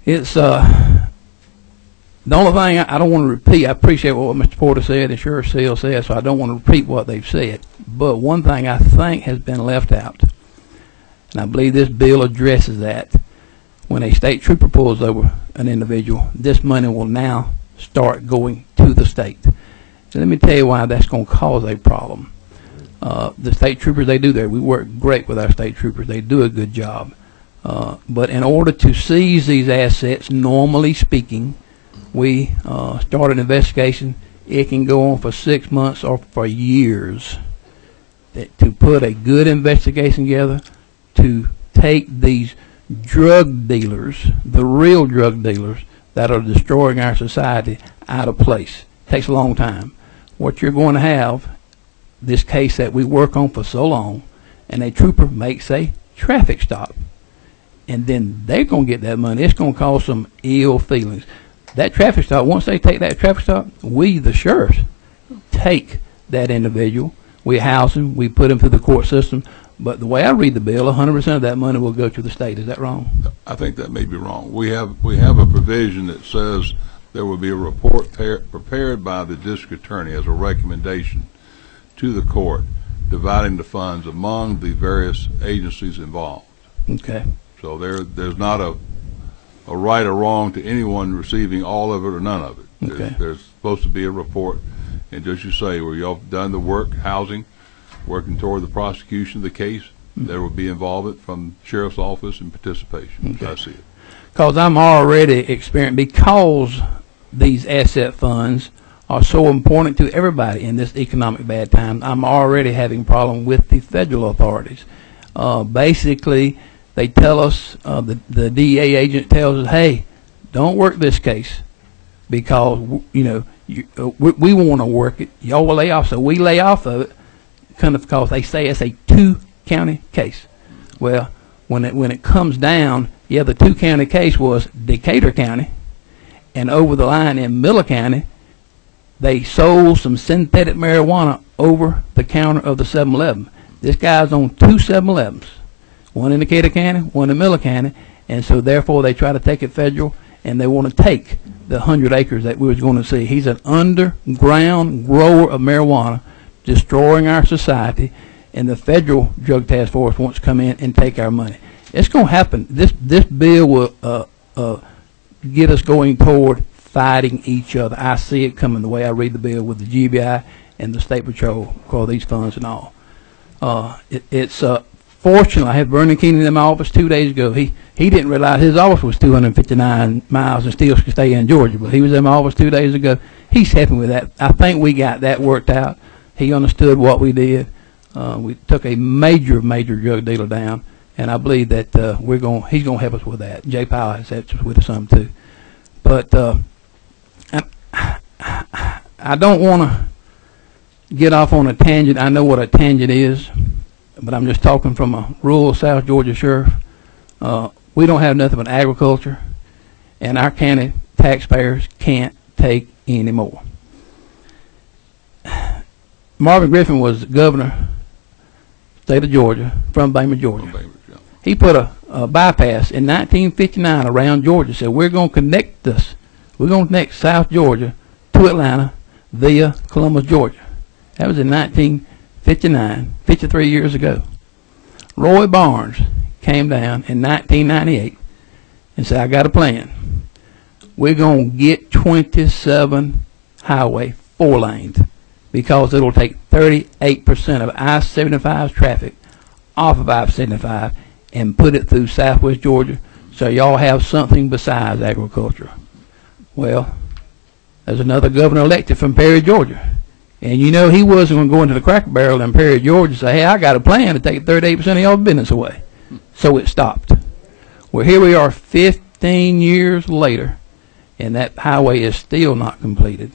It's the only thing I don't want to repeat. I appreciate what Mr. Porter said and Sheriff Sills said, so I don't want to repeat what they've said. But one thing I think has been left out, and I believe this bill addresses that. When a state trooper pulls over an individual, this money will now start going to the state. So let me tell you why that's going to cause a problem. The state troopers, they do that. We work great with our state troopers. They do a good job. But in order to seize these assets, normally speaking, we start an investigation. It can go on for 6 months or for years. To put a good investigation together, to take these drug dealers, the real drug dealers that are destroying our society, out of place. It takes a long time. What you're going to have, this case that we work on for so long, and a trooper makes a traffic stop, and then they're going to get that money. It's going to cause some ill feelings. That traffic stop, once they take that traffic stop, we, the sheriffs, take that individual, we house him, we put him through the court system. But the way I read the bill, 100% of that money will go to the state. Is that wrong? I think that may be wrong. We have a provision that says there will be a report prepared by the district attorney as a recommendation to the court, dividing the funds among the various agencies involved. Okay. So there's not a right or wrong to anyone receiving all of it or none of it. Okay. There's supposed to be a report, and just you say where y'all done the work, housing, working toward the prosecution of the case, there will be involvement from sheriff's office and participation. Okay. I see it. Because I'm already experiencing, because these asset funds are so important to everybody in this economic bad time, I'm already having a problem with the federal authorities. Basically, they tell us, the DEA agent tells us, hey, don't work this case because, we want to work it. Y'all will lay off, so we lay off of it, kind of because they say it's a 2-county case. Well, when it comes down, yeah, the 2-county case was Decatur County, and over the line in Miller County, they sold some synthetic marijuana over the counter of the 7-Eleven. This guy's on 2 7-Elevens, one in Decatur County, one in Miller County, and so therefore they try to take it federal, and they want to take the 100 acres that we was going to see. He's an underground grower of marijuana, destroying our society, and the federal drug task force wants to come in and take our money. It's going to happen. This bill will get us going toward fighting each other. I see it coming the way I read the bill with the GBI and the State Patrol for these funds and all. It's fortunate. I had Vernon Keenan in my office 2 days ago. He didn't realize his office was 259 miles and still could stay in Georgia, but he was in my office 2 days ago. He's helping with that. I think we got that worked out. He understood what we did. We took a major drug dealer down, and I believe that he's going to help us with that. Jay Powell has helped us with us some too. But I don't want to get off on a tangent. I know what a tangent is, but I'm just talking from a rural South Georgia sheriff. We don't have nothing but agriculture, and our county taxpayers can't take any more. Marvin Griffin was governor, state of Georgia, from Bainbridge, Georgia. He put a bypass in 1959 around Georgia. Said we're going to connect this. We're going to connect South Georgia to Atlanta via Columbus, Georgia. That was in 1959, 53 years ago. Roy Barnes came down in 1998 and said, I got a plan. We're going to get 27 highway 4 lanes because it'll take 38% of I-75's traffic off of I-75 and put it through southwest Georgia so y'all have something besides agriculture. Well, there's another governor elected from Perry, Georgia. And you know he wasn't going to go into the Cracker Barrel in Perry, Georgia and say, hey, I got a plan to take 38% of y'all's business away. So it stopped. Well, here we are 15 years later, and that highway is still not completed.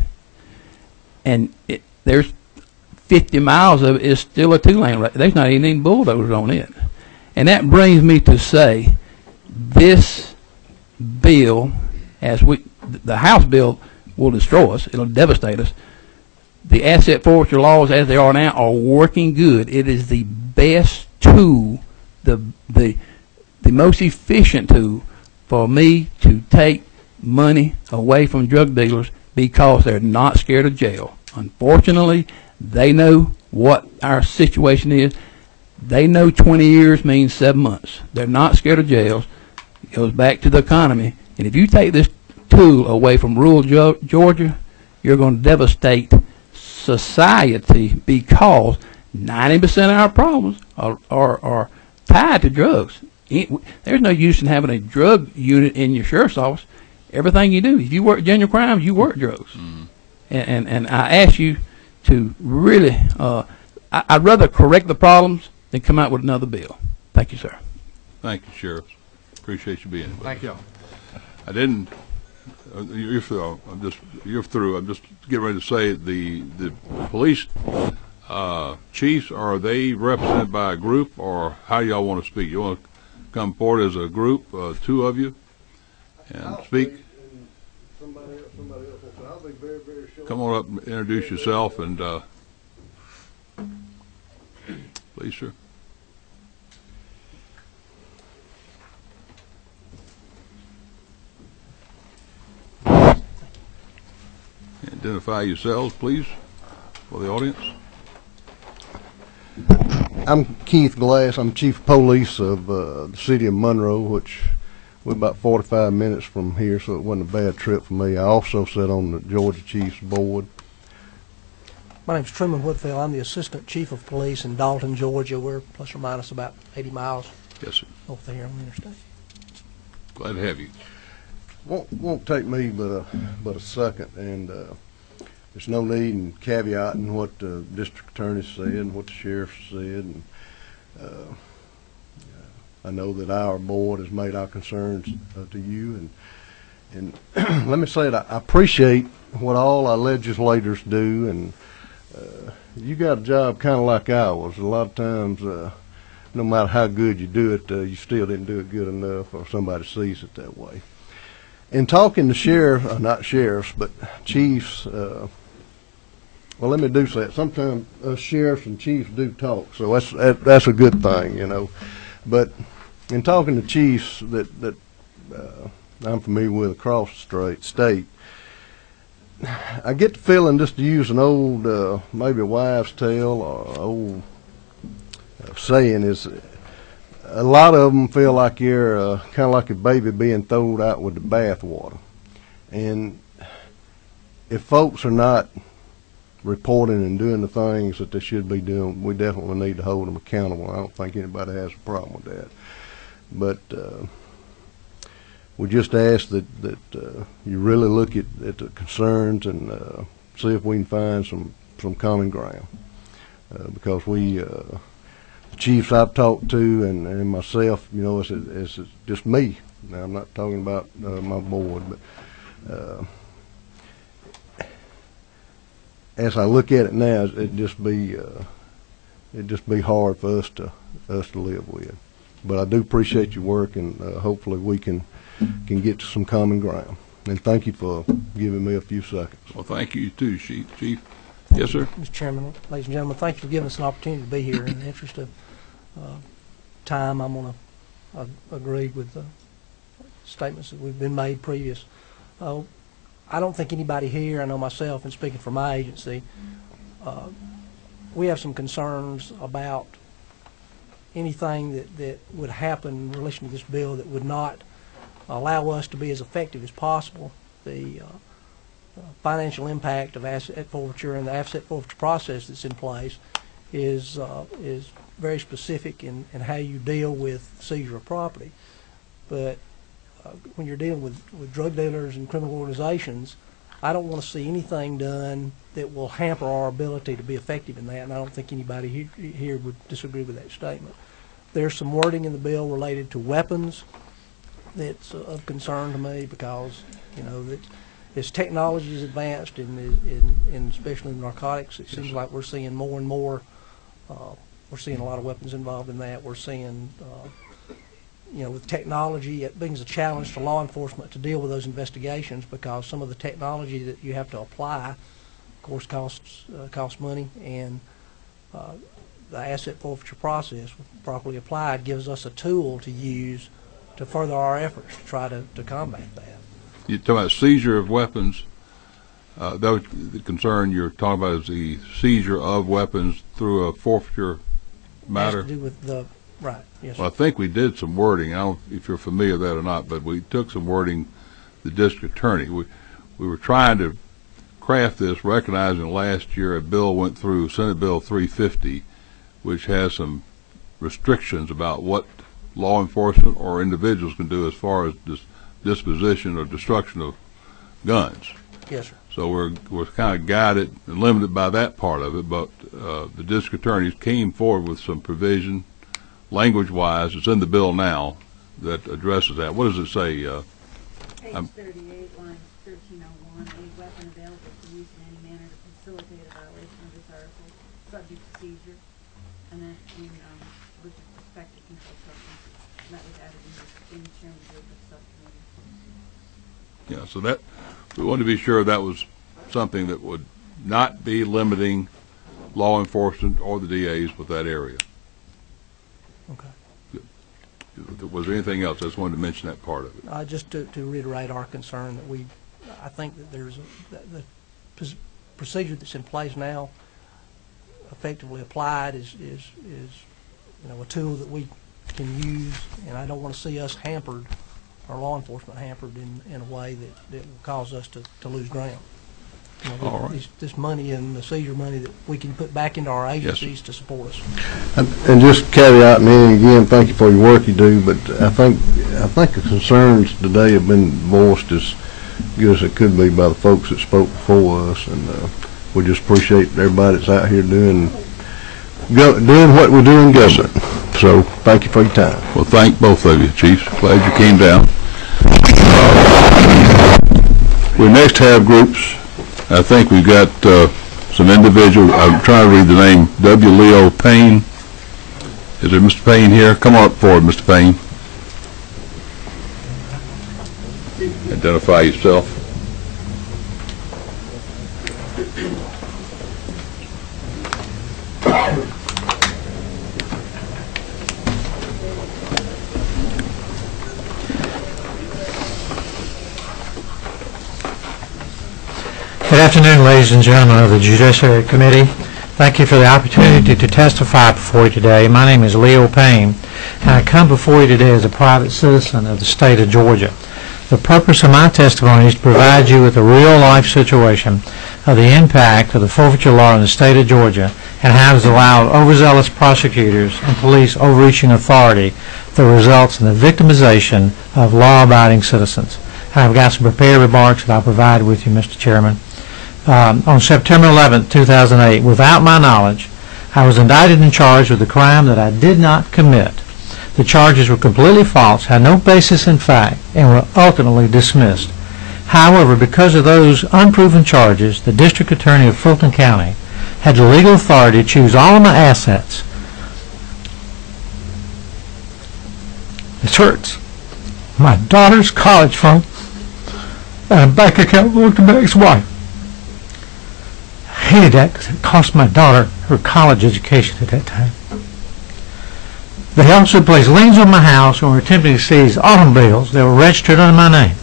And there's 50 miles of it is still a 2-lane road. There's not even any bulldozers on it. And that brings me to say this bill, the House bill will destroy us. It'll devastate us. The asset forfeiture laws as they are now are working good. It is the best tool, the most efficient tool for me to take money away from drug dealers because they're not scared of jail. Unfortunately, they know what our situation is. They know 20 years means 7 months. They're not scared of jails. It goes back to the economy. And if you take this tool away from rural Georgia, you're going to devastate society because 90% of our problems are tied to drugs. There's no use in having a drug unit in your sheriff's office. Everything you do, if you work genuine crimes, you work drugs. Mm-hmm. And I ask you to really, I'd rather correct the problems than come out with another bill. Thank you, sir. Thank you, Sheriff. Appreciate you being here. Thank you. I didn't. You're through. You're through. I'm just getting ready to say the police chiefs, are they represented by a group, or how y'all want to speak? You want to come forward as a group, 2 of you, and speak? Somebody else. I'll be very, very short. Come on up and introduce yourself, and please, sir. Identify yourselves, please, for the audience. I'm Keith Glass. I'm Chief of Police of the city of Monroe, which we're about 45 minutes from here, so it wasn't a bad trip for me. I also sit on the Georgia Chiefs Board. My name's Truman Whitfield. I'm the Assistant Chief of Police in Dalton, Georgia. We're plus or minus about 80 miles yes, sir. Over here on the interstate. Glad to have you. Won't take me but a second, and there's no need in caveating what the district attorney said and what the sheriff said. And I know that our board has made our concerns to you, and And let me say it, I appreciate what all our legislators do, and you got a job kind of like ours. A lot of times, no matter how good you do it, you still didn't do it good enough, or somebody sees it that way. In talking to not sheriffs, but chiefs, well, let me do say it. Sometimes sheriffs and chiefs do talk, so that's a good thing, you know. But in talking to chiefs that I'm familiar with across the state, I get the feeling, just to use an old, maybe a wives' tale or old saying, is a lot of them feel like you're kind of like a baby being thrown out with the bathwater. And if folks are not reporting and doing the things that they should be doing, we definitely need to hold them accountable. I don't think anybody has a problem with that. But we just ask that you really look at the concerns and see if we can find some common ground. Because the chiefs I've talked to and myself, you know, it's just me. Now, I'm not talking about my board, but as I look at it now, it'd just be hard for us to live with. But I do appreciate your work, and hopefully we can get to some common ground. And thank you for giving me a few seconds. Well, thank you too, Chief. Yes, sir. Mr. Chairman, ladies and gentlemen, thank you for giving us an opportunity to be here. In the interest of time, I'm going to agree with the statements that we've been made previous. I don't think anybody here, I know myself, and speaking for my agency, we have some concerns about anything that would happen in relation to this bill that would not allow us to be as effective as possible. The financial impact of asset forfeiture and the asset forfeiture process that's in place is very specific in how you deal with seizure of property. But when you're dealing with drug dealers and criminal organizations, I don't want to see anything done that will hamper our ability to be effective in that, and I don't think anybody here would disagree with that statement. There's some wording in the bill related to weapons that's of concern to me, because, you know, that as technology is advanced in especially narcotics, it seems like we're seeing more and more. We're seeing a lot of weapons involved in that. We're seeing, you know, with technology, it brings a challenge to law enforcement to deal with those investigations, because some of the technology that you have to apply, of course, costs money, and the asset forfeiture process, properly applied, gives us a tool to use to further our efforts to try to combat that. You're talking about seizure of weapons. That was the concern you're talking about, is the seizure of weapons through a forfeiture matter? It has to do with the, right, yes, sir. Well, I think we did some wording. I don't know if you're familiar with that or not, but we took some wording, the district attorney. We were trying to craft this, recognizing last year a bill went through, Senate Bill 350, which has some restrictions about what law enforcement or individuals can do as far as disposition or destruction of guns. Yes, sir. So we're kind of guided and limited by that part of it, but the district attorneys came forward with some provision, language-wise, it's in the bill now, that addresses that. What does it say? Page 38, line 1301, a weapon available for use in any manner to facilitate a violation of this article, subject to seizure, and then with respect to controlled substances. And that was added in the chairman's group of subcommittee. Yeah, so that, we wanted to be sure that was something that would not be limiting law enforcement or the DAs with that area. Okay. Good. Was there anything else? I just wanted to mention that part of it. Just to reiterate our concern that I think that there's the procedure that's in place now, effectively applied, is you know, a tool that we can use, and I don't want to see us hampered, or law enforcement hampered in a way that will cause us to lose ground. You know, all right. This money and the seizure money that we can put back into our agencies, yes, to support us. And just caveat me again, thank you for your work you do, but I think the concerns today have been voiced as good as it could be by the folks that spoke before us, and we just appreciate everybody that's out here doing what we do in government. So thank you for your time. Well, thank both of you, Chiefs. Glad you came down. We next have groups. I think we've got some individuals. I'm trying to read the name. W. Leo Payne. Is there Mr. Payne here? Come on up forward, Mr. Payne. Identify yourself. Good afternoon, ladies and gentlemen of the Judiciary Committee. Thank you for the opportunity to testify before you today. My name is Leo Payne, and I come before you today as a private citizen of the state of Georgia. The purpose of my testimony is to provide you with a real-life situation of the impact of the forfeiture law in the state of Georgia and how it has allowed overzealous prosecutors and police overreaching authority that results in the victimization of law-abiding citizens. I've got some prepared remarks that I'll provide with you, Mr. Chairman. On September 11, 2008, without my knowledge, I was indicted and charged with a crime that I did not commit. The charges were completely false, had no basis in fact, and were ultimately dismissed. However, because of those unproven charges, the District Attorney of Fulton County had the legal authority to choose all of my assets. It hurts. My daughter's college fund and a bank account belonged to my ex-wife. I hated that because it cost my daughter her college education at that time. They also placed liens on my house and were attempting to seize automobiles that were registered under my name.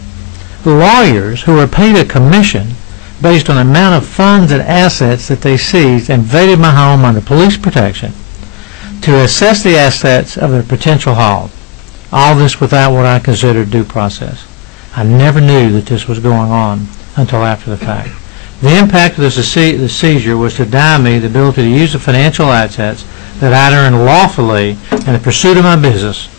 The lawyers, who were paid a commission based on the amount of funds and assets that they seized, invaded my home under police protection to assess the assets of their potential haul. All this without what I considered due process. I never knew that this was going on until after the fact. The impact of the seizure was to deny me the ability to use the financial assets that I'd earned lawfully in the pursuit of my business.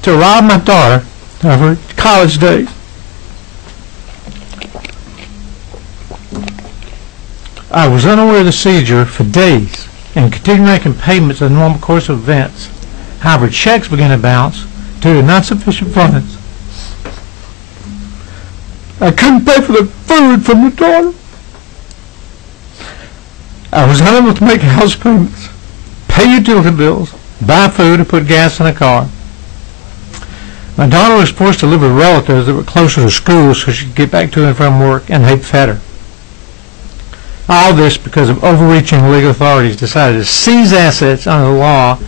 To rob my daughter of her college days. I was unaware of the seizure for days and continued making payments in the normal course of events. However, checks began to bounce due to non-sufficient funds. I couldn't pay for the food from the daughter. I was unable to make house payments, pay utility bills, buy food, and put gas in a car. My daughter was forced to live with relatives that were closer to school so she could get back to and from work, and they fed her. All this because of overreaching legal authorities decided to seize assets under the law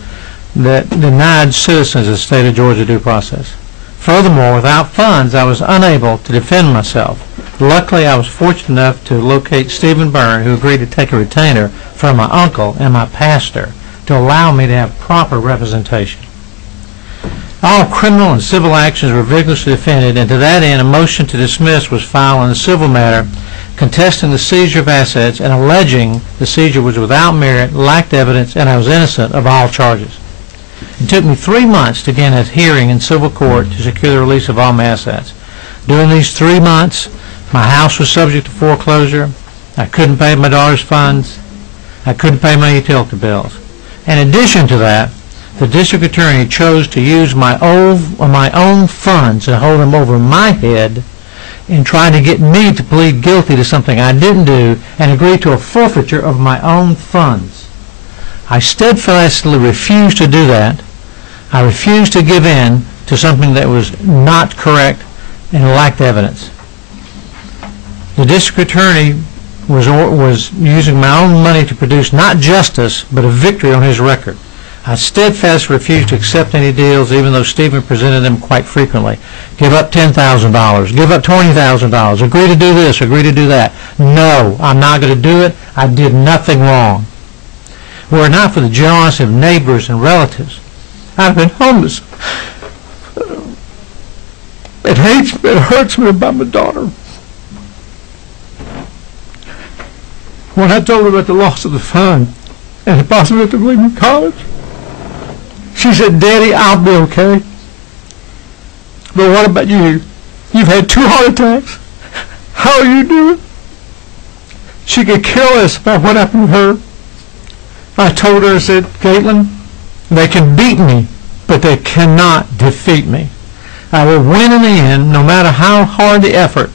that denied citizens of the state of Georgia due process. Furthermore, without funds, I was unable to defend myself. Luckily, I was fortunate enough to locate Stephen Byrne, who agreed to take a retainer from my uncle and my pastor to allow me to have proper representation. All criminal and civil actions were vigorously defended, and to that end, a motion to dismiss was filed in a civil matter contesting the seizure of assets and alleging the seizure was without merit, lacked evidence, and I was innocent of all charges. It took me 3 months to gain a hearing in civil court to secure the release of all my assets. During these 3 months, my house was subject to foreclosure. I couldn't pay my daughter's funds. I couldn't pay my utility bills. In addition to that, the district attorney chose to use my own funds and hold them over my head in trying to get me to plead guilty to something I didn't do and agree to a forfeiture of my own funds. I steadfastly refused to do that. I refused to give in to something that was not correct and lacked evidence. The district attorney was using my own money to produce not justice, but a victory on his record. I steadfastly refused to accept any deals, even though Stephen presented them quite frequently. Give up $10,000, give up $20,000, agree to do this, agree to do that. No, I'm not going to do it. I did nothing wrong. Were it not for the generosity of neighbors and relatives, I'd have been homeless. It hurts me about my daughter. When I told her about the loss of the fund and the possibility of leaving college, she said, "Daddy, I'll be okay. But what about you? You've had 2 heart attacks. How are you doing?" She could care less about what happened to her. I told her, I said, "Caitlin, they can beat me, but they cannot defeat me." I will win in the end, no matter how hard the effort.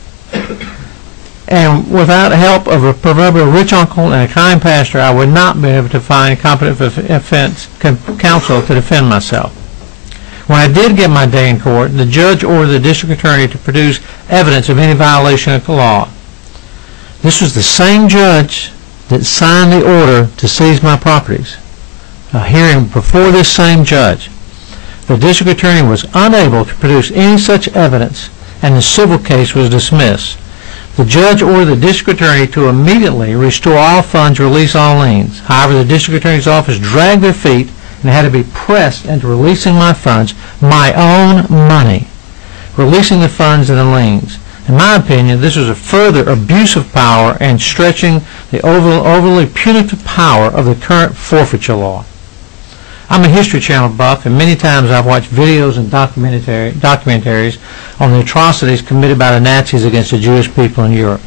And without the help of a proverbial rich uncle and a kind pastor, I would not be able to find competent counsel to defend myself. When I did get my day in court, the judge ordered the district attorney to produce evidence of any violation of the law. This was the same judge that signed the order to seize my properties. A hearing before this same judge. The district attorney was unable to produce any such evidence, and the civil case was dismissed. The judge ordered the district attorney to immediately restore all funds, release all liens. However, the district attorney's office dragged their feet and had to be pressed into releasing my funds, my own money, releasing the funds and the liens. In my opinion, this was a further abuse of power and stretching the overly punitive power of the current forfeiture law. I'm a History Channel buff, and many times I've watched videos and documentaries on the atrocities committed by the Nazis against the Jewish people in Europe.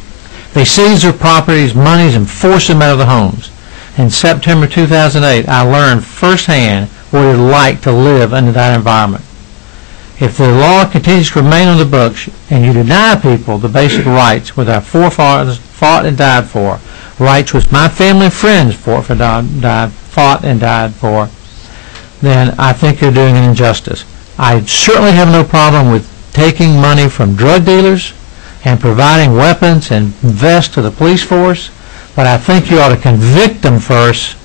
They seized their properties, monies, and forced them out of the homes. In September 2008, I learned firsthand what it was like to live under that environment. If the law continues to remain on the books and you deny people the basic rights which our forefathers fought and died for, rights which my family and friends fought and died for, then I think you're doing an injustice. I certainly have no problem with taking money from drug dealers and providing weapons and vests to the police force, but I think you ought to convict them first,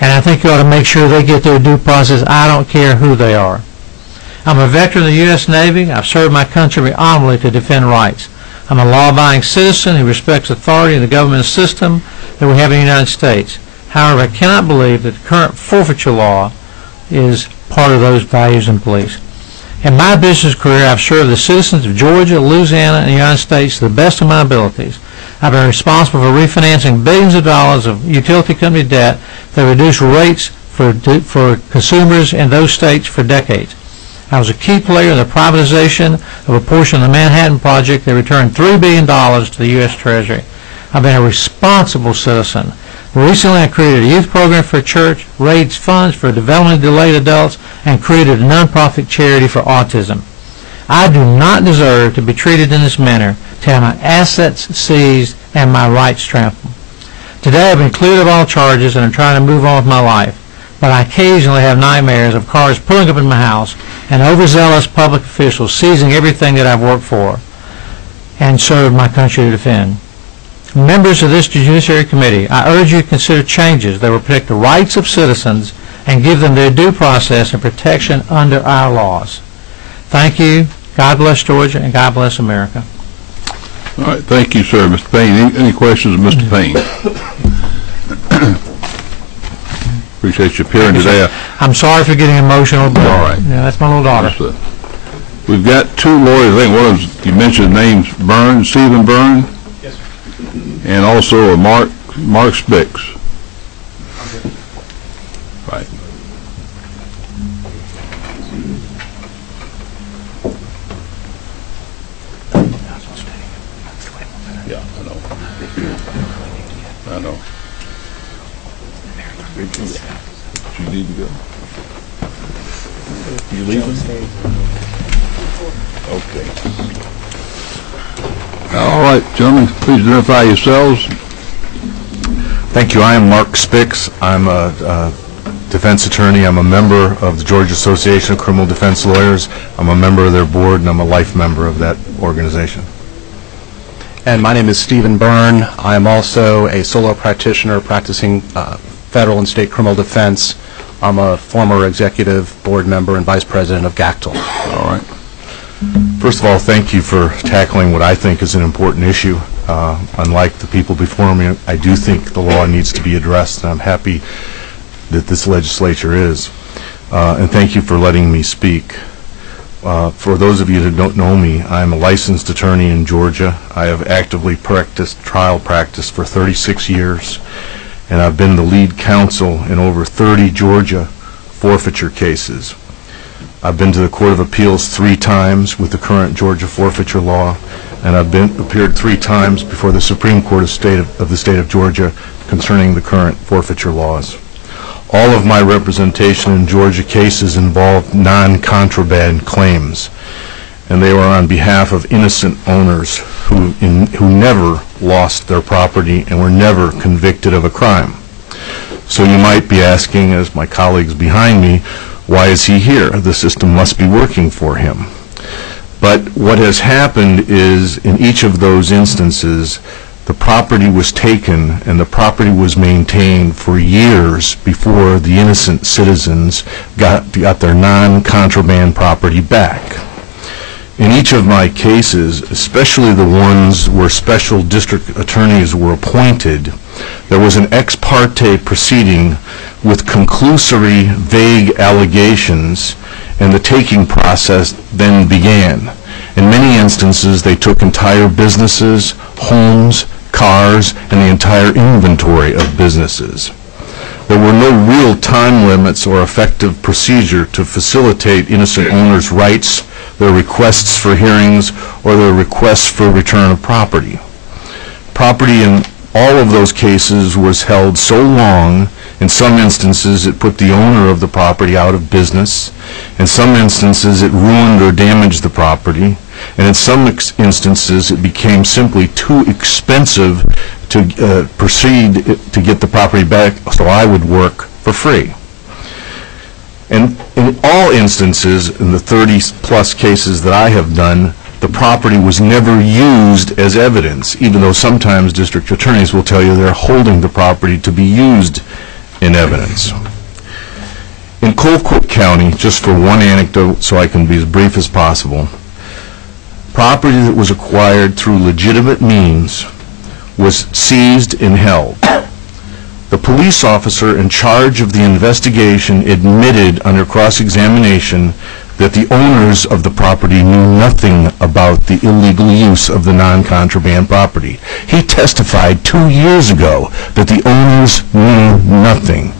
and I think you ought to make sure they get their due process. I don't care who they are. I'm a veteran of the U.S. Navy. I've served my country honorably to defend rights. I'm a law-abiding citizen who respects authority in the government system that we have in the United States. However, I cannot believe that the current forfeiture law is part of those values and beliefs. In my business career, I've served the citizens of Georgia, Louisiana, and the United States to the best of my abilities. I've been responsible for refinancing billions of dollars of utility company debt that reduced rates for consumers in those states for decades. I was a key player in the privatization of a portion of the Manhattan Project that returned $3 billion to the U.S. Treasury. I've been a responsible citizen. Recently, I created a youth program for a church, raised funds for developmentally delayed adults, and created a nonprofit charity for autism. I do not deserve to be treated in this manner, to have my assets seized and my rights trampled. Today, I've been cleared of all charges and I'm trying to move on with my life, but I occasionally have nightmares of cars pulling up in my house and overzealous public officials seizing everything that I've worked for and served my country to defend. Members of this Judiciary Committee, I urge you to consider changes that will protect the rights of citizens and give them their due process and protection under our laws. Thank you. God bless Georgia and God bless America. All right. Thank you, sir. Mr. Payne, any questions of Mr. Payne? Appreciate you appearing today. I'm sorry for getting emotional, but all right. Yeah, that's my little daughter. Yes, we've got two lawyers. I think one of them, you mentioned names, Stephen Byrne. Yes, sir. And also a Mark Spix. Right. Yeah, I know. I know. You need to go. You leaving? Okay. All right, gentlemen, please identify yourselves. Thank you. I am Mark Spix. I'm a defense attorney. I'm a member of the Georgia Association of Criminal Defense Lawyers. I'm a member of their board, and I'm a life member of that organization. And my name is Stephen Byrne. I am also a solo practitioner practicing federal and state criminal defense. I'm a former executive board member and vice president of GACTL. All right. First of all, thank you for tackling what I think is an important issue. Unlike the people before me, I do think the law needs to be addressed, and I'm happy that this legislature is. And thank you for letting me speak. For those of you that don't know me, I'm a licensed attorney in Georgia. I have actively practiced trial practice for 36 years, and I've been the lead counsel in over 30 Georgia forfeiture cases. I've been to the Court of Appeals 3 times with the current Georgia forfeiture law, and I've appeared 3 times before the Supreme Court of the state of Georgia concerning the current forfeiture laws. All of my representation in Georgia cases involve non-contraband claims, and they were on behalf of innocent owners who never lost their property and were never convicted of a crime. So you might be asking, as my colleagues behind me, why is he here? The system must be working for him. But what has happened is, in each of those instances, the property was taken and the property was maintained for years before the innocent citizens got their non-contraband property back. In each of my cases, especially the ones where special district attorneys were appointed, there was an ex parte proceeding with conclusory, vague allegations, and the taking process then began. In many instances, they took entire businesses, homes, cars, and the entire inventory of businesses. There were no real time limits or effective procedure to facilitate innocent owners' rights, their requests for hearings, or their requests for return of property. Property in all of those cases was held so long, in some instances it put the owner of the property out of business, in some instances it ruined or damaged the property, and in some instances it became simply too expensive to proceed to get the property back, so I would work for free. And in all instances, in the 30-plus cases that I have done, the property was never used as evidence, even though sometimes district attorneys will tell you they're holding the property to be used in evidence. In Colquitt County, just for one anecdote so I can be as brief as possible, property that was acquired through legitimate means was seized and held. The police officer in charge of the investigation admitted under cross-examination that the owners of the property knew nothing about the illegal use of the non-contraband property. He testified 2 years ago that the owners knew nothing.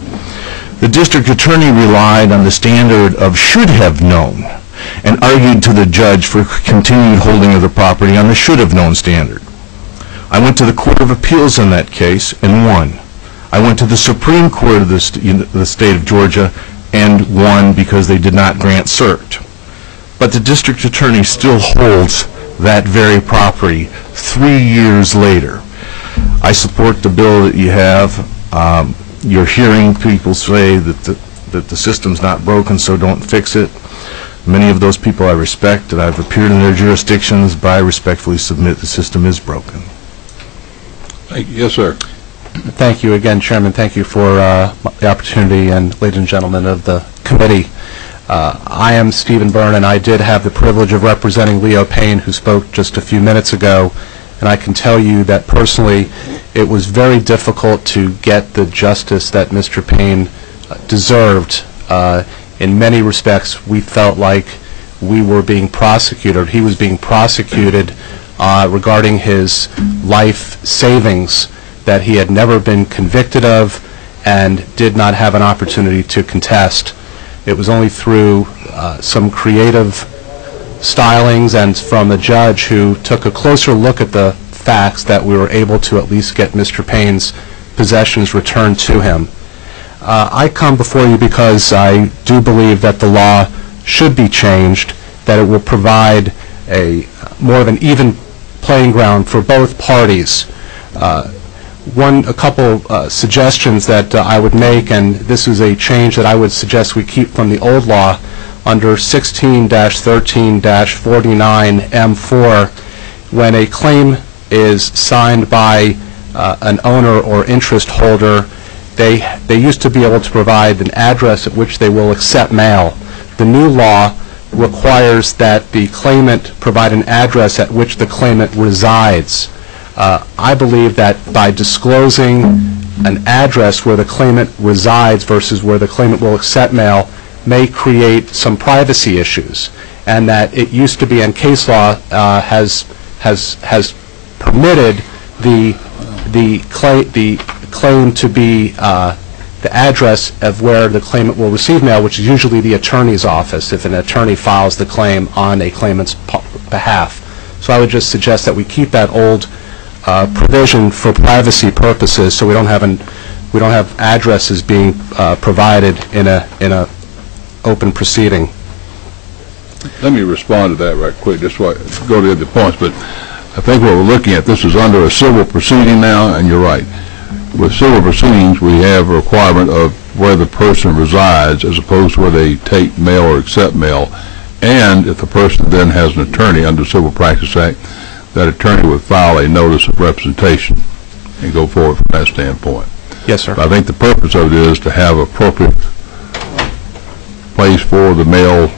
The district attorney relied on the standard of should have known and argued to the judge for continued holding of the property on the should have known standard. I went to the Court of Appeals on that case and won. I went to the Supreme Court of the state of Georgia and won because they did not grant cert. But the district attorney still holds that very property 3 years later. I support the bill that you have. You're hearing people say that the system's not broken, so don't fix it. Many of those people I respect, and I've appeared in their jurisdictions, but I respectfully submit the system is broken. Thank you. Yes, sir. Thank you again, Chairman. Thank you for the opportunity, and ladies and gentlemen of the committee. I am Stephen Byrne, and I did have the privilege of representing Leo Payne, who spoke just a few minutes ago, and I can tell you that personally it was very difficult to get the justice that Mr. Payne deserved. In many respects, we felt like we were being prosecuted. He was being prosecuted regarding his life savings that he had never been convicted of and did not have an opportunity to contest. It was only through some creative stylings and from the judge who took a closer look at the facts that we were able to at least get Mr. Payne's possessions returned to him. I come before you because I do believe that the law should be changed, that it will provide a more of an even playing ground for both parties. A couple suggestions that I would make, and this is a change that I would suggest we keep from the old law under 16-13-49 M4. When a claim is signed by an owner or interest holder, they used to be able to provide an address at which they will accept mail. The new law requires that the claimant provide an address at which the claimant resides. I believe that by disclosing an address where the claimant resides versus where the claimant will accept mail may create some privacy issues, and that it used to be, and case law has permitted the claim to be the address of where the claimant will receive mail, which is usually the attorney's office if an attorney files the claim on a claimant's behalf. So I would just suggest that we keep that old provision for privacy purposes, so we don't have addresses being provided in a open proceeding. Let me respond to that right quick, just so I go to the points. But I think what we're looking at, this is under a civil proceeding now, and you're right. With civil proceedings, we have a requirement of where the person resides as opposed to where they take mail or accept mail. And if the person then has an attorney under the Civil Practice Act, that attorney would file a notice of representation and go forward from that standpoint. Yes, sir. But I think the purpose of it is to have appropriate place for the mail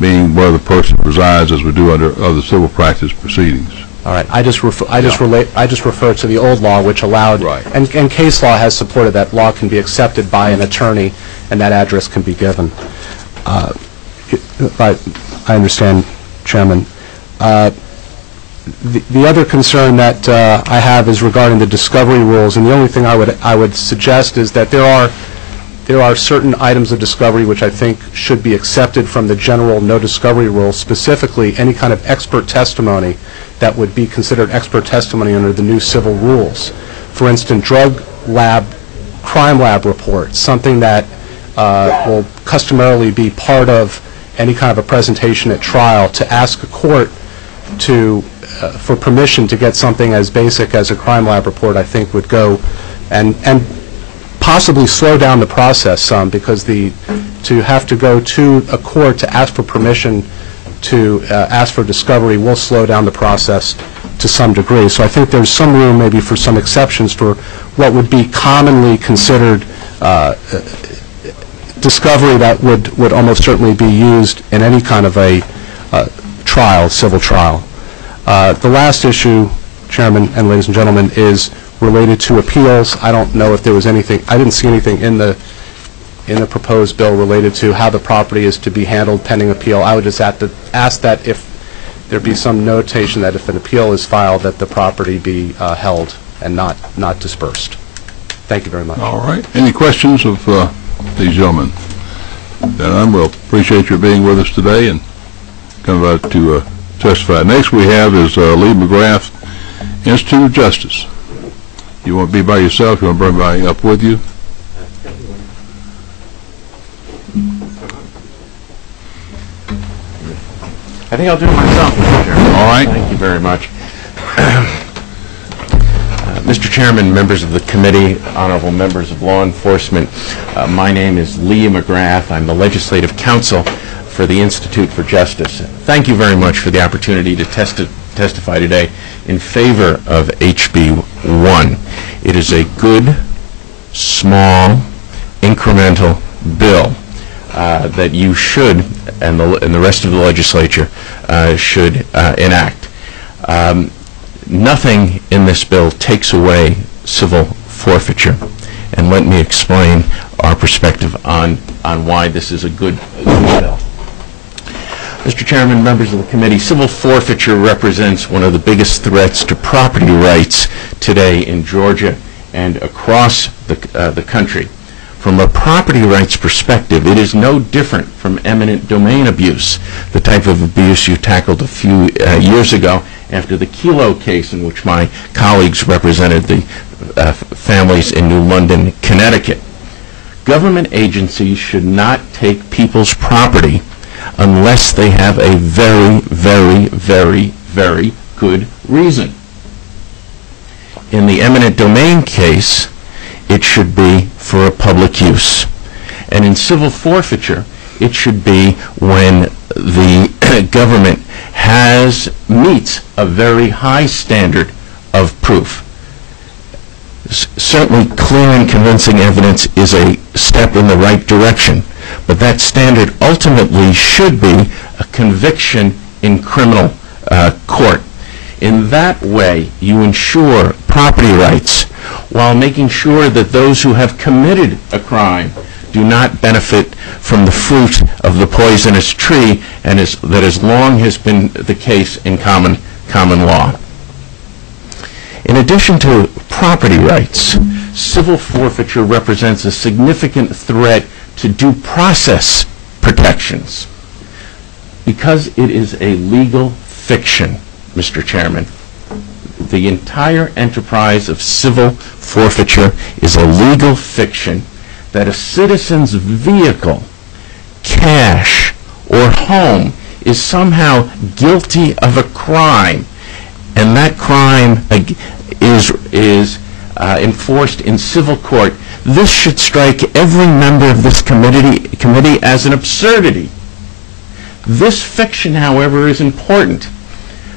being where the person resides, as we do under other civil practice proceedings. All right. I just refer to the old law, which allowed, and case law has supported that law can be accepted by an attorney, and that address can be given. I understand, Chairman. The other concern that I have is regarding the discovery rules, and the only thing I would suggest is that there are certain items of discovery which I think should be accepted from the general no discovery rule, specifically any kind of expert testimony that would be considered expert testimony under the new civil rules. For instance, drug lab, crime lab reports, something that will customarily be part of any kind of a presentation at trial, to ask a court for permission to get something as basic as a crime lab report, I think would go and possibly slow down the process some, because to have to go to a court to ask for permission to ask for discovery will slow down the process to some degree. So I think there's some room maybe for some exceptions for what would be commonly considered discovery that would almost certainly be used in any kind of a trial, civil trial. The last issue, Chairman and ladies and gentlemen, is related to appeals. I don't know if there was anything, I didn't see anything in the proposed bill related to how the property is to be handled pending appeal. I would just have to ask that if there be some notation that if an appeal is filed, that the property be held and not dispersed. Thank you very much. All right. Any questions of these gentlemen? Then I will appreciate your being with us today and coming out to testify. Next we have is Lee McGrath, Institute of Justice. You want to be by yourself? You want to bring everybody up with you? I think I'll do it myself, Mr. Chairman. All right. Thank you very much. Mr. Chairman, members of the committee, honorable members of law enforcement, my name is Lee McGrath. I'm the legislative counsel for the Institute for Justice. Thank you very much for the opportunity to testify today in favor of HB 1. It is a good, small, incremental bill that you should, and the rest of the legislature should enact. Nothing in this bill takes away civil forfeiture, and let me explain our perspective on why this is a good bill. Mr. Chairman, members of the committee, civil forfeiture represents one of the biggest threats to property rights today in Georgia and across the country. From a property rights perspective, it is no different from eminent domain abuse, the type of abuse you tackled a few years ago after the Kelo case, in which my colleagues represented the families in New London, Connecticut. Government agencies should not take people's property unless they have a very, very, very, very good reason. In the eminent domain case, it should be for a public use. And in civil forfeiture, it should be when the government meets a very high standard of proof. Certainly, clear and convincing evidence is a step in the right direction, but that standard ultimately should be a conviction in criminal court. In that way, you ensure property rights while making sure that those who have committed a crime do not benefit from the fruit of the poisonous tree, and that has long been the case in common law. In addition to property rights, civil forfeiture represents a significant threat to due process protections. Because it is a legal fiction, Mr. Chairman, the entire enterprise of civil forfeiture is a legal fiction that a citizen's vehicle, cash, or home is somehow guilty of a crime, and that crime is enforced in civil court, this should strike every member of this committee as an absurdity. This fiction, however, is important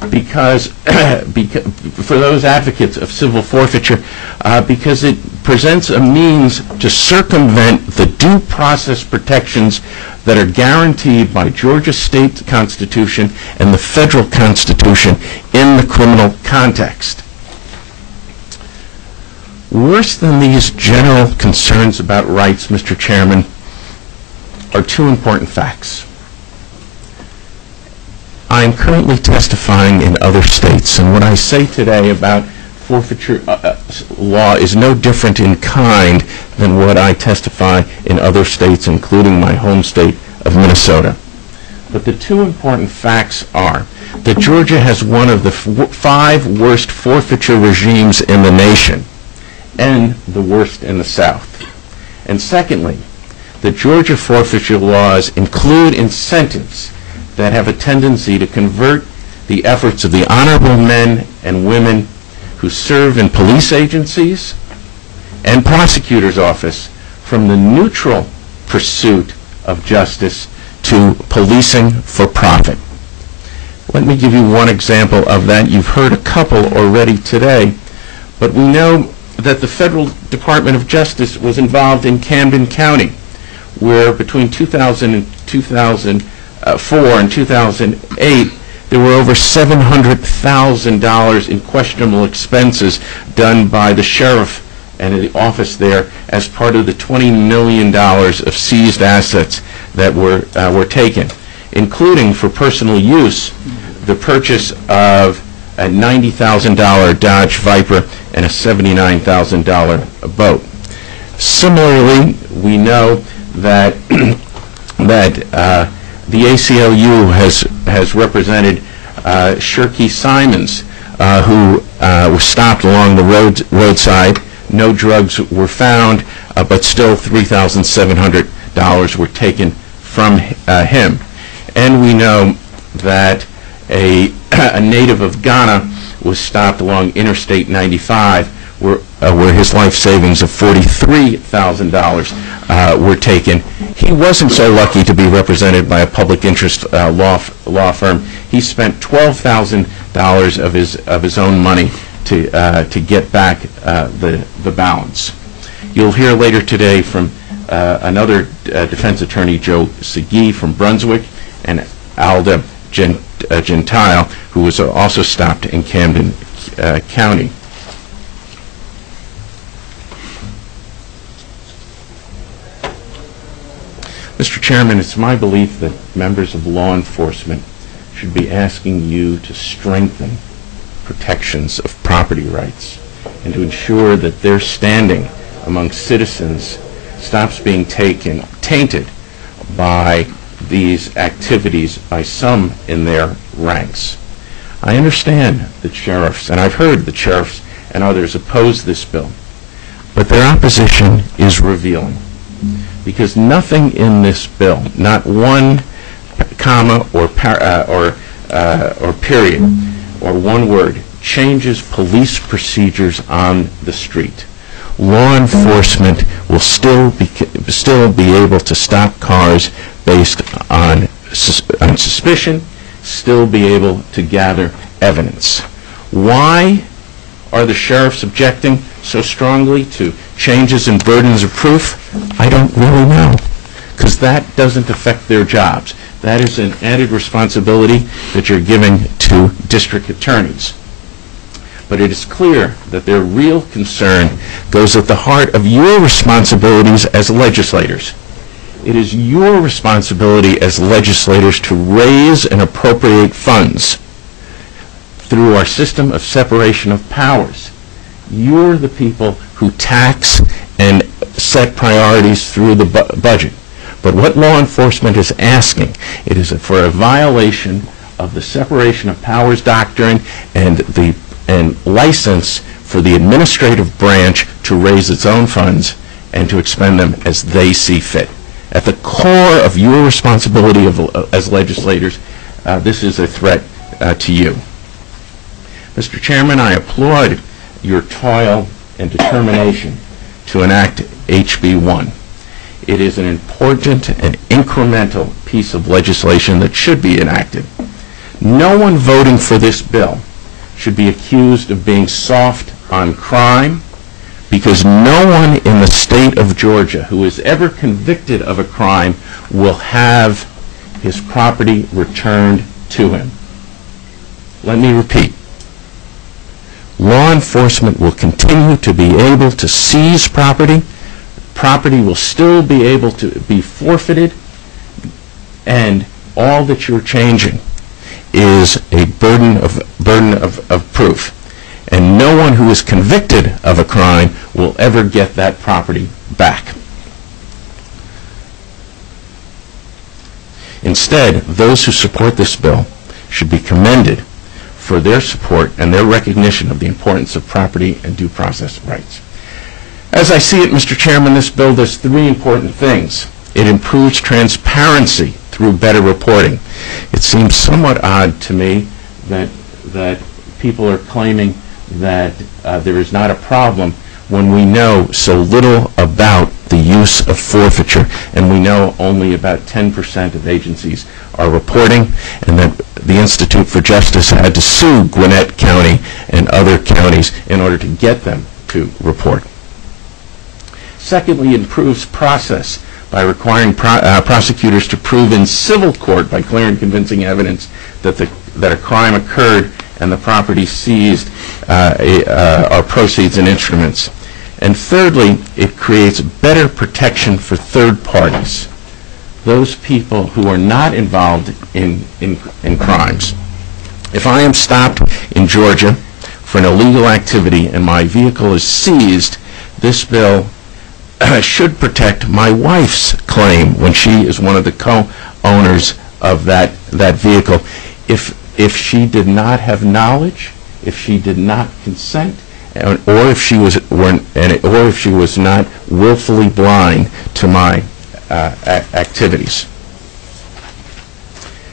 because for those advocates of civil forfeiture, because it presents a means to circumvent the due process protections that are guaranteed by Georgia state constitution and the federal constitution in the criminal context. Worse than these general concerns about rights, Mr. Chairman, are two important facts. I am currently testifying in other states, and what I say today about forfeiture law is no different in kind than what I testify in other states, including my home state of Minnesota. But the two important facts are that Georgia has one of the 5 worst forfeiture regimes in the nation, and the worst in the South. And secondly, the Georgia forfeiture laws include incentives that have a tendency to convert the efforts of the honorable men and women who serve in police agencies and prosecutor's office from the neutral pursuit of justice to policing for profit. Let me give you one example of that. You've heard a couple already today, but we know that the Federal Department of Justice was involved in Camden County, where between 2004 and 2008, there were over $700,000 in questionable expenses done by the sheriff and the office there as part of the $20 million of seized assets that were taken, including for personal use the purchase of a $90,000 Dodge Viper and a $79,000 boat. Similarly, we know that the ACLU has represented Shirky Simons, who was stopped along the roadside. No drugs were found, but still $3,700 were taken from him. And we know that a native of Ghana was stopped along Interstate 95, where his life savings of $43,000 were taken. He wasn't so lucky to be represented by a public interest law firm. He spent $12,000 of his own money to get back the balance. You'll hear later today from another defense attorney, Joe Segee from Brunswick, and Alda Gentile, who was also stopped in Camden County. Mr. Chairman, it's my belief that members of law enforcement should be asking you to strengthen protections of property rights and to ensure that their standing among citizens stops being tainted by these activities by some in their ranks. I understand that sheriffs, and I've heard that sheriffs and others oppose this bill, but their opposition is revealing, because nothing in this bill, not one comma or period or one word, changes police procedures on the street. Law enforcement will still be able to stop cars based on suspicion, still be able to gather evidence. Why are the sheriffs objecting so strongly to changes in burdens of proof? I don't really know, because that doesn't affect their jobs. That is an added responsibility that you're giving to district attorneys. But it is clear that their real concern goes at the heart of your responsibilities as legislators. It is your responsibility as legislators to raise and appropriate funds through our system of separation of powers. You're the people who tax and set priorities through the budget. But what law enforcement is asking, it is for a violation of the separation of powers doctrine and license for the administrative branch to raise its own funds and to expend them as they see fit. At the core of your responsibility as legislators this is a threat to you. Mr. Chairman, I applaud your toil and determination to enact HB 1. It is an important and incremental piece of legislation that should be enacted. No one voting for this bill should be accused of being soft on crime, because no one in the state of Georgia who is ever convicted of a crime will have his property returned to him. Let me repeat. Law enforcement will continue to be able to seize property. Property will still be able to be forfeited, and all that you're changing is a burden of proof. And no one who is convicted of a crime will ever get that property back. Instead, those who support this bill should be commended for their support and their recognition of the importance of property and due process rights. As I see it, Mr. Chairman, this bill does three important things. It improves transparency through better reporting. It seems somewhat odd to me that people are claiming that there is not a problem when we know so little about the use of forfeiture, and we know only about 10% of agencies are reporting, and that the Institute for Justice had to sue Gwinnett County and other counties in order to get them to report. Secondly, it improves process by requiring prosecutors to prove in civil court by clear and convincing evidence that a crime occurred and the property seized are proceeds and instruments. And thirdly, it creates better protection for third parties, those people who are not involved in crimes. If I am stopped in Georgia for an illegal activity and my vehicle is seized, this bill should protect my wife's claim when she is one of the co-owners of that vehicle. If she did not have knowledge, if she did not consent, or if she was not willfully blind to my activities.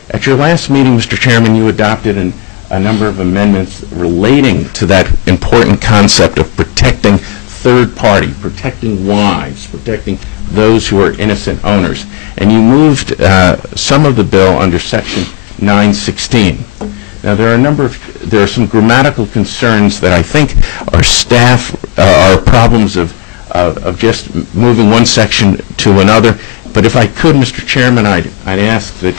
At your last meeting, Mr. Chairman, you adopted a number of amendments relating to that important concept of protecting third party, protecting wives, protecting those who are innocent owners. And you moved some of the bill under Section 916. Now, there are some grammatical concerns that I think are problems of just moving one section to another. But if I could, Mr. Chairman, I'd ask that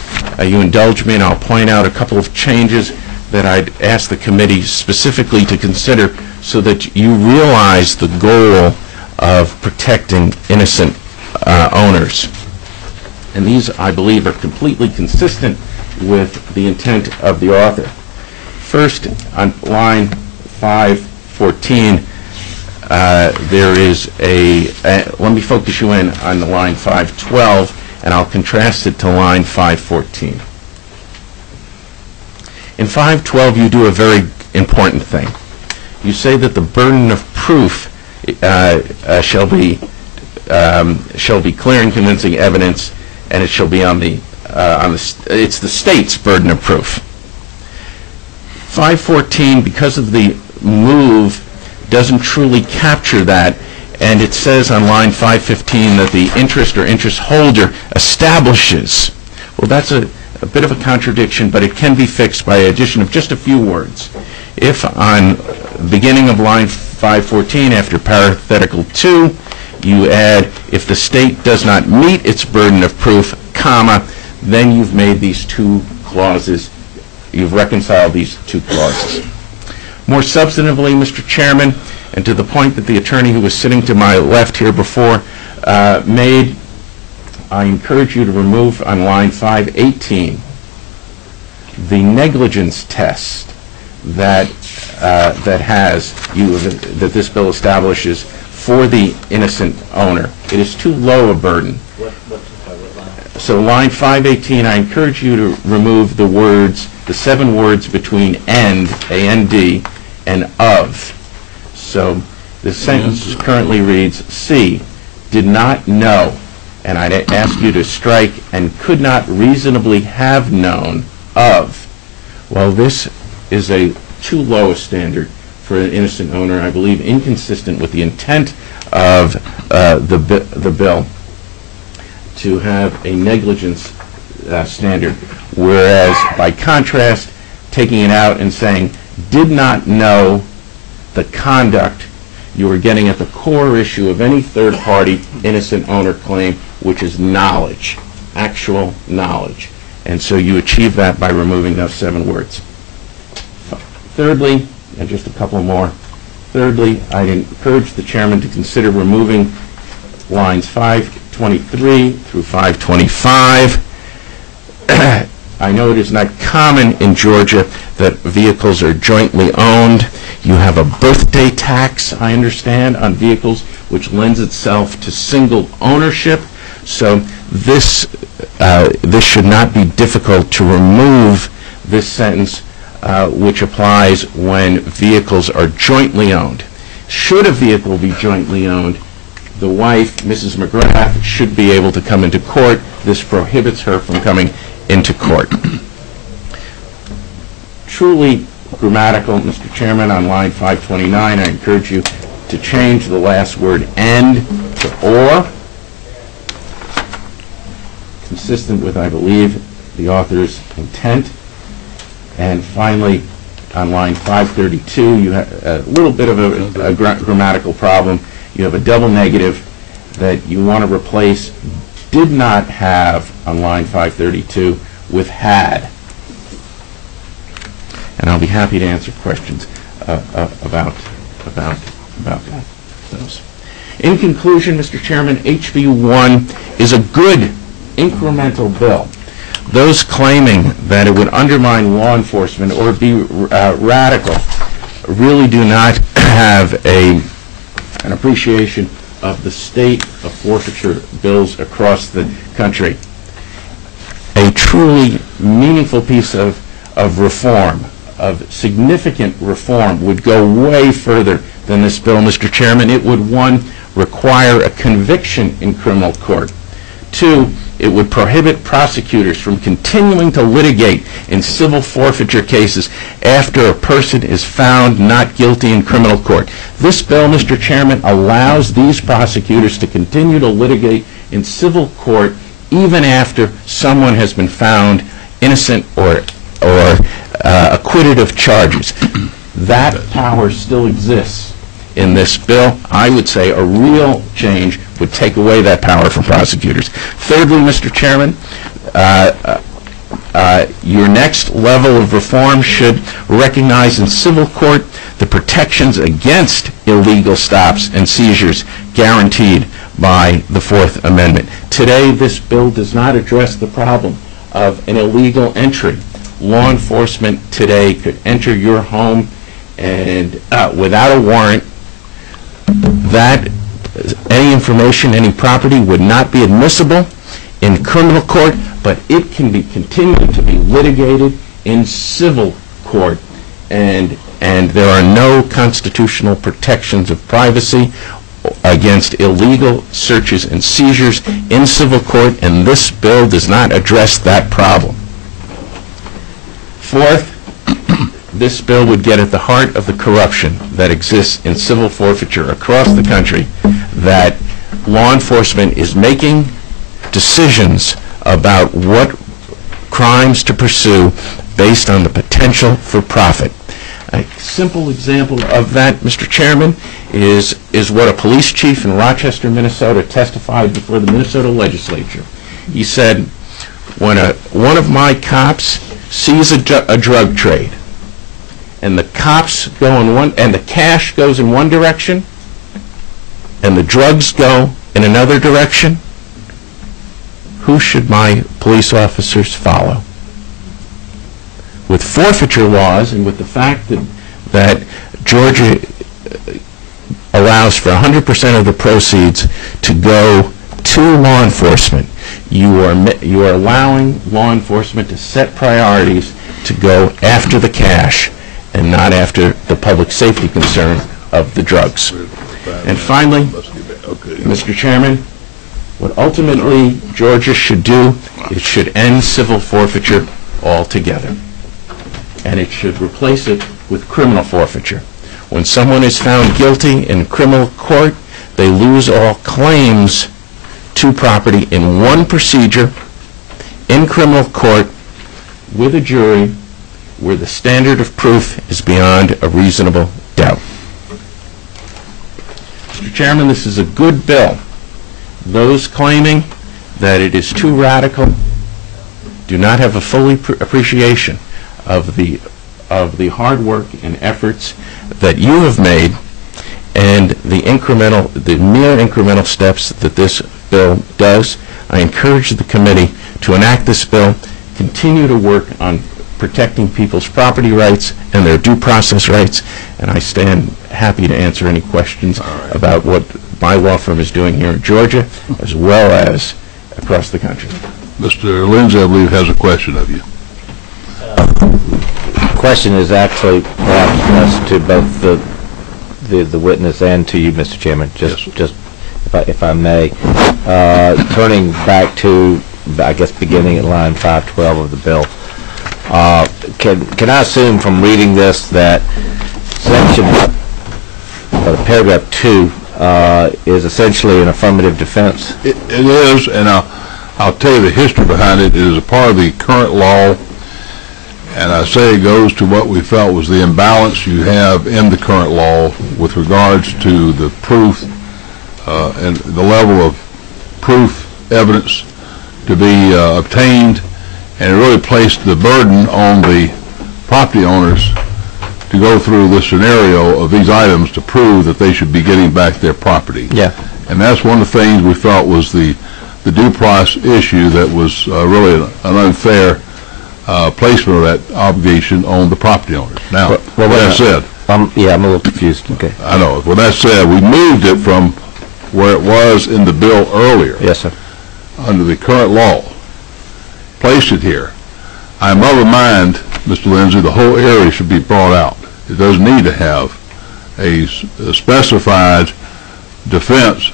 you indulge me, and I'll point out a couple of changes that I'd ask the committee specifically to consider so that you realize the goal of protecting innocent owners. And these, I believe, are completely consistent with the intent of the author. First, on line 514, there is let me focus you in on the line 512, and I'll contrast it to line 514. In 512, you do a very important thing. You say that the burden of proof shall be clear and convincing evidence, and it shall be it's the state's burden of proof. 514, because of the move, doesn't truly capture that, and it says on line 515 that the interest or interest holder establishes. Well, that's a bit of a contradiction, but it can be fixed by addition of just a few words. If on the beginning of line 514, after parenthetical 2, you add, if the state does not meet its burden of proof, comma, then you've made these two clauses, you've reconciled these two clauses. More substantively, Mr. Chairman, and to the point that the attorney who was sitting to my left here before made, I encourage you to remove on line 518 the negligence test that that this bill establishes for the innocent owner. It is too low a burden. So line 518, I encourage you to remove the words, the 7 words between and, A-N-D, and of. So the sentence currently reads, C, did not know, and I'd ask you to strike, and could not reasonably have known of. Well, this is a too low a standard for an innocent owner, I believe inconsistent with the intent of the bill to have a negligence standard, whereas by contrast, taking it out and saying, did not know the conduct, you were getting at the core issue of any third-party innocent owner claim, which is knowledge, actual knowledge. And so you achieve that by removing those 7 words. Thirdly, and just a couple more, thirdly, I'd encourage the chairman to consider removing lines 523 through 525. I know it is not common in Georgia that vehicles are jointly owned. You have a birthday tax, I understand, on vehicles, which lends itself to single ownership. So this should not be difficult to remove this sentence, which applies when vehicles are jointly owned. Should a vehicle be jointly owned, the wife, Mrs. McGrath, should be able to come into court. This prohibits her from coming into court. Truly grammatical, Mr. Chairman, on line 529, I encourage you to change the last word "and" to "or," consistent with, I believe, the author's intent. And finally, on line 532, you have a little bit of a grammatical problem. You have a double negative that you want to replace "did not have" on line 532 with "had." And I'll be happy to answer questions about those. In conclusion, Mr. Chairman, HB 1 is a good incremental bill. Those claiming that it would undermine law enforcement or be radical really do not have an appreciation of the state of forfeiture bills across the country. A truly meaningful piece of reform, of significant reform, would go way further than this bill, Mr. Chairman. It would, 1, require a conviction in criminal court. 2, it would prohibit prosecutors from continuing to litigate in civil forfeiture cases after a person is found not guilty in criminal court. This bill, Mr. Chairman, allows these prosecutors to continue to litigate in civil court even after someone has been found innocent or acquitted of charges. That power still exists in this bill. I would say a real change would take away that power from prosecutors. Thirdly, Mr. Chairman, your next level of reform should recognize in civil court the protections against illegal stops and seizures guaranteed by the Fourth Amendment. Today, this bill does not address the problem of an illegal entry. Law enforcement today could enter your home and without a warrant, that any information, any property would not be admissible in criminal court, but it can be continued to be litigated in civil court, and there are no constitutional protections of privacy against illegal searches and seizures in civil court, and this bill does not address that problem. Fourth, this bill would get at the heart of the corruption that exists in civil forfeiture across the country, that law enforcement is making decisions about what crimes to pursue based on the potential for profit. A simple example of that, Mr. Chairman, is what a police chief in Rochester, Minnesota testified before the Minnesota legislature. He said, when one of my cops sees a drug trade, and the cops go in one, and the cash goes in one direction, and the drugs go in another direction, who should my police officers follow? With forfeiture laws, and with the fact that Georgia allows for 100% of the proceeds to go to law enforcement, you are allowing law enforcement to set priorities to go after the cash and not after the public safety concern of the drugs. And finally, Mr. Chairman, what ultimately Georgia should do, it should end civil forfeiture altogether, and it should replace it with criminal forfeiture. When someone is found guilty in criminal court, they lose all claims to property in one procedure in criminal court with a jury where the standard of proof is beyond a reasonable doubt. Mr. Chairman, this is a good bill. Those claiming that it is too radical do not have a full appreciation of the hard work and efforts that you have made and the mere incremental steps that this bill does. I encourage the committee to enact this bill, continue to work on protecting people's property rights and their due process rights, and I stand happy to answer any questions about what my law firm is doing here in Georgia as well as across the country. Mr. Lindsay, I believe, has a question of you. The question is actually perhaps to both the witness and to you, Mr. Chairman. Just if I may, turning back to, I guess, beginning at line 512 of the bill. Can I assume from reading this that section paragraph 2 is essentially an affirmative defense? It is, and I'll tell you the history behind it. It is a part of the current law, and I say it goes to what we felt was the imbalance you have in the current law with regards to the proof and the level of proof evidence to be obtained, and it really placed the burden on the property owners to go through this scenario of these items to prove that they should be getting back their property. Yeah. And that's one of the things we felt was the due process issue that was really an unfair placement of that obligation on the property owners. Now, with that said, yeah, I'm a little confused. Okay. I know. With that said, we moved it from where it was in the bill earlier. Yes, sir. Under the current law, placed it here. I'm of a mind, Mr. Lindsay, the whole area should be brought out. It does need to have a specified defense,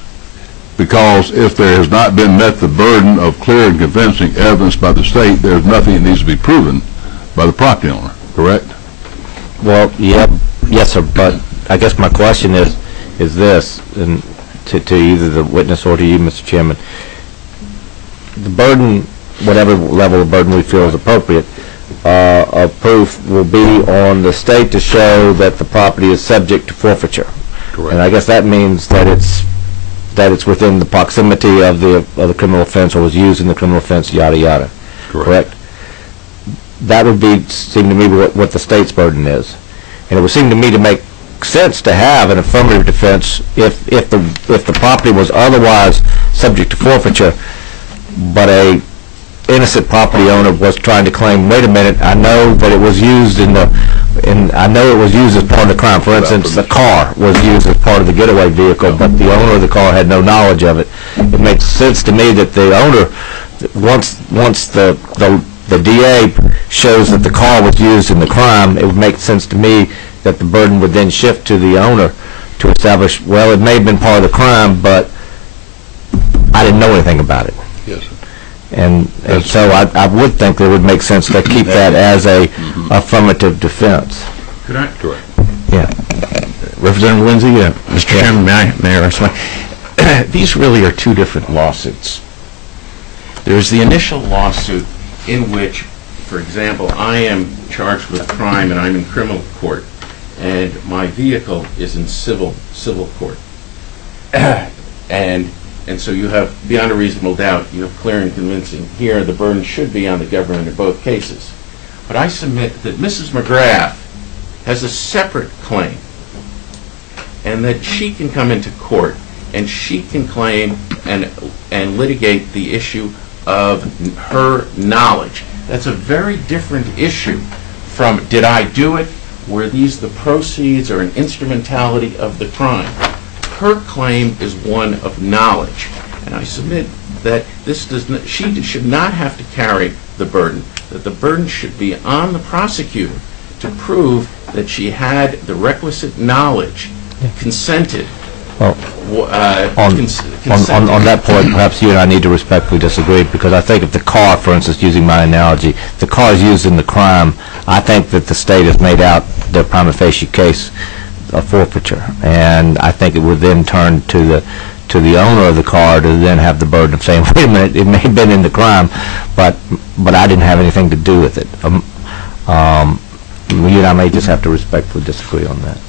because if there has not been met the burden of clear and convincing evidence by the state, there's nothing that needs to be proven by the property owner, correct? Well, yeah, yes, sir, but I guess my question is this, and to either the witness or to you, Mr. Chairman, the burden, whatever level of burden we feel is appropriate, of proof will be on the state to show that the property is subject to forfeiture. Correct. And I guess that means that it's within the proximity of the criminal offense, or was used in the criminal offense, yada yada. Correct. That would seem to me what the state's burden is, and it would seem to me to make sense to have an affirmative defense if the property was otherwise subject to forfeiture, but a innocent property owner was trying to claim, wait a minute, I know that it was used I know it was used as part of the crime. For instance, the car was used as part of the getaway vehicle, but the owner of the car had no knowledge of it. It makes sense to me that the owner, once the DA shows that the car was used in the crime, it would make sense to me that the burden would then shift to the owner to establish, well, it may have been part of the crime, but I didn't know anything about it. Yes, sir. And so I would think that it would make sense to keep that as a affirmative defense. Could I? Correct. Yeah. Representative Lindsay, Mr. Chairman, may I respond? These really are two different lawsuits. There's the initial lawsuit in which, for example, I am charged with a crime and I'm in criminal court, and my vehicle is in civil court. And so you have, beyond a reasonable doubt, you have clear and convincing. Here, the burden should be on the government in both cases. But I submit that Mrs. McGrath has a separate claim, and that she can come into court and she can claim and litigate the issue of her knowledge. That's a very different issue from, did I do it? Were these the proceeds or an instrumentality of the crime? Her claim is one of knowledge, and I submit that she should not have to carry the burden, that the burden should be on the prosecutor to prove that she had the requisite knowledge, consented Well, on that point, perhaps you and I need to respectfully disagree, because I think if the car, for instance, using my analogy, the car is used in the crime, I think that the state has made out their prima facie case of forfeiture, and I think it would then turn to the owner of the car to then have the burden of saying, wait a minute, it may have been in the crime, but I didn't have anything to do with it. You and I may just have to respectfully disagree on that.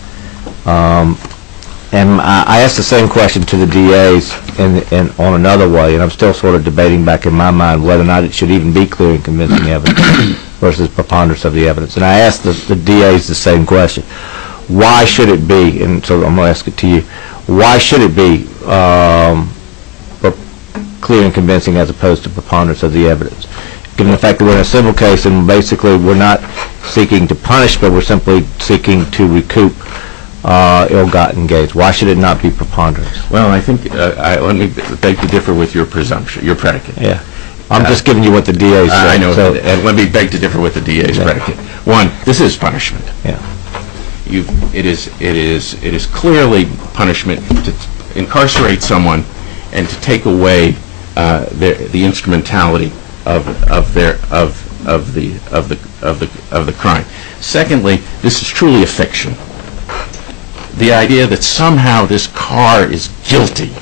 And I asked the same question to the DAs in on another way, and I'm still sort of debating back in my mind whether or not it should even be clear and convincing evidence versus preponderance of the evidence. And I asked the DAs the same question. Why should it be, and so I'm going to ask it to you, why should it be clear and convincing as opposed to preponderance of the evidence? Given the fact that we're in a civil case and basically we're not seeking to punish, but we're simply seeking to recoup ill-gotten gains. Why should it not be preponderance? Well, I think, let me beg to differ with your presumption, your predicate. Yeah. I'm just giving you what the DA said. I know, so, and let me beg to differ with the DA's predicate. One, this is punishment. Yeah. It is clearly punishment to incarcerate someone and to take away the instrumentality of the crime. Secondly, this is truly a fiction. The idea that somehow this car is guilty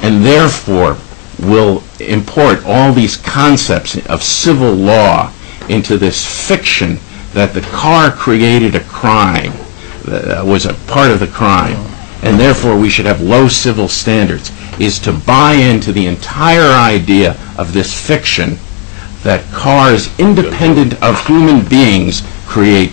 and therefore will import all these concepts of civil law into this fiction that the car created a crime, was a part of the crime, and therefore we should have low civil standards, is to buy into the entire idea of this fiction that cars, independent of human beings, create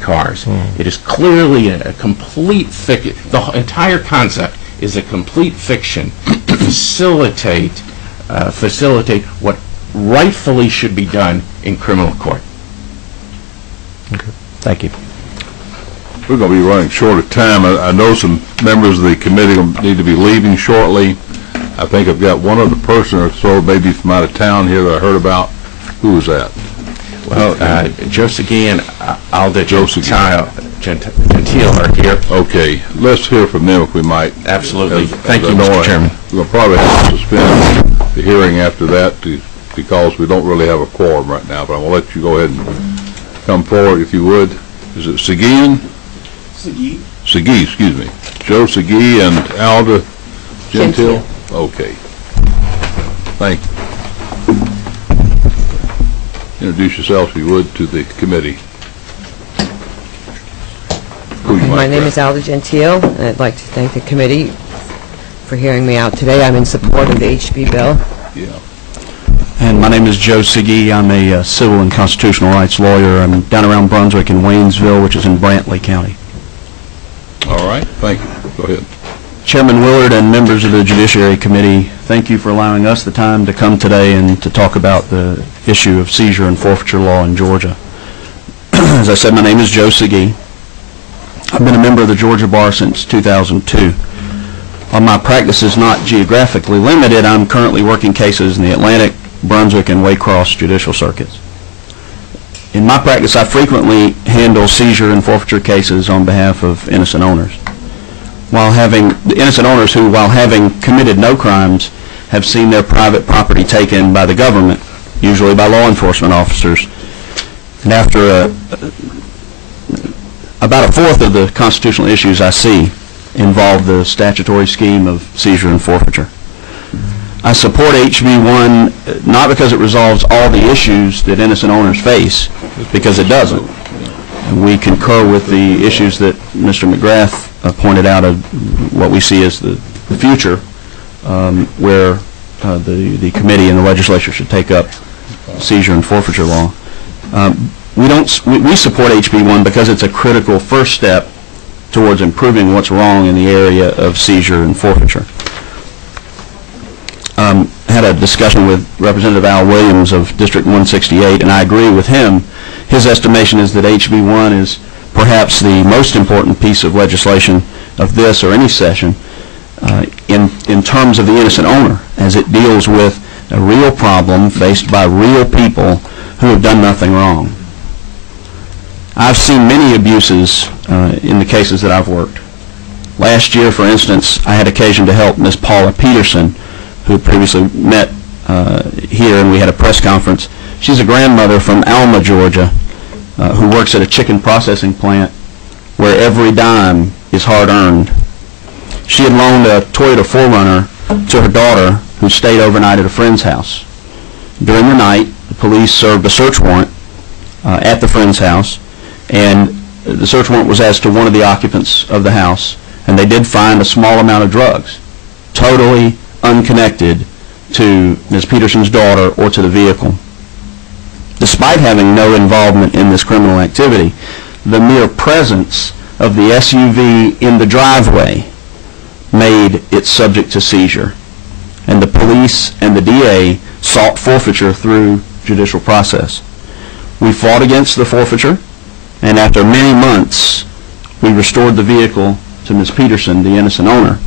cars. It is clearly a complete fiction. The entire concept is a complete fiction to facilitate what rightfully should be done in criminal court. Okay. Thank you. We're going to be running short of time. I know some members of the committee need to be leaving shortly. I think I've got one other person or so, maybe from out of town here, that I heard about. Who was that? Well, Joe Segui and Alda Gentile are here. Okay, let's hear from them if we might. Absolutely. Thank you, Mr. Chairman. We'll probably have to suspend the hearing after that because we don't really have a quorum right now, but I'm going to let you go ahead and come forward if you would. Is it Segui? Segui, excuse me. Joe Segui and Alda Gentile? Okay. Thank you. Introduce yourself, if you would, to the committee. My name is Alda Gentile, and I'd like to thank the committee for hearing me out today. I'm in support of the HB bill. Yeah. And my name is Joe Segui. I'm a civil and constitutional rights lawyer. I'm down around Brunswick and Waynesville, which is in Brantley County. All right. Thank you. Go ahead. Chairman Willard and members of the Judiciary Committee, thank you for allowing us the time to come today and to talk about the issue of seizure and forfeiture law in Georgia. As I said, my name is Joe Segui. I've been a member of the Georgia Bar since 2002. While my practice is not geographically limited, I'm currently working cases in the Atlantic, Brunswick, and Waycross judicial circuits. In my practice, I frequently handle seizure and forfeiture cases on behalf of innocent owners. While having committed no crimes, have seen their private property taken by the government, usually by law enforcement officers. And after about a fourth of the constitutional issues I see involve the statutory scheme of seizure and forfeiture. I support HB 1 not because it resolves all the issues that innocent owners face, because it doesn't. We concur with the issues that Mr. McGrath pointed out of what we see as the future, where the committee and the legislature should take up seizure and forfeiture law. We support HB 1 because it's a critical first step towards improving what's wrong in the area of seizure and forfeiture. I had a discussion with Representative Al Williams of District 168, and I agree with him. His estimation is that HB 1 is perhaps the most important piece of legislation of this or any session in terms of the innocent owner, as it deals with a real problem faced by real people who have done nothing wrong. I've seen many abuses in the cases that I've worked. Last year, for instance, I had occasion to help Ms. Paula Peterson, who had previously met here, and we had a press conference. She's a grandmother from Alma, Georgia, who works at a chicken processing plant where every dime is hard-earned. She had loaned a Toyota 4Runner to her daughter, who stayed overnight at a friend's house. During the night, the police served a search warrant at the friend's house, and the search warrant was as to one of the occupants of the house, and they did find a small amount of drugs, totally unconnected to Ms. Peterson's daughter or to the vehicle. Despite having no involvement in this criminal activity, the mere presence of the SUV in the driveway made it subject to seizure, and the police and the DA sought forfeiture through judicial process. We fought against the forfeiture, and after many months, we restored the vehicle to Ms. Peterson, the innocent owner,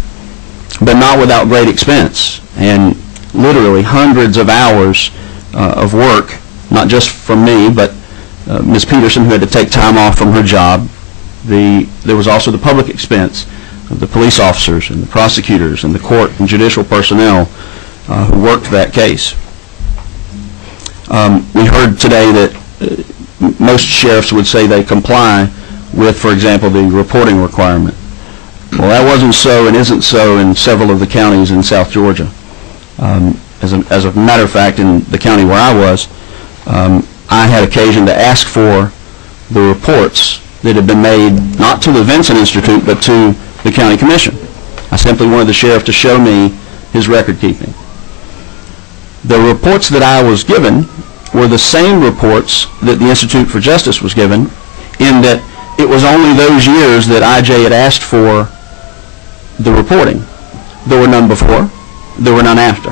but not without great expense, and literally hundreds of hours of work, not just from me, but Ms. Peterson, who had to take time off from her job. There was also the public expense of the police officers and the prosecutors and the court and judicial personnel who worked that case. We heard today that most sheriffs would say they comply with, for example, the reporting requirement. Well, that wasn't so and isn't so in several of the counties in South Georgia. As a matter of fact, in the county where I was, I had occasion to ask for the reports that had been made not to the Vincent Institute but to the county commission. I simply wanted the sheriff to show me his record keeping. The reports that I was given were the same reports that the Institute for Justice was given, in that it was only those years that IJ had asked for the reporting. There were none before, there were none after.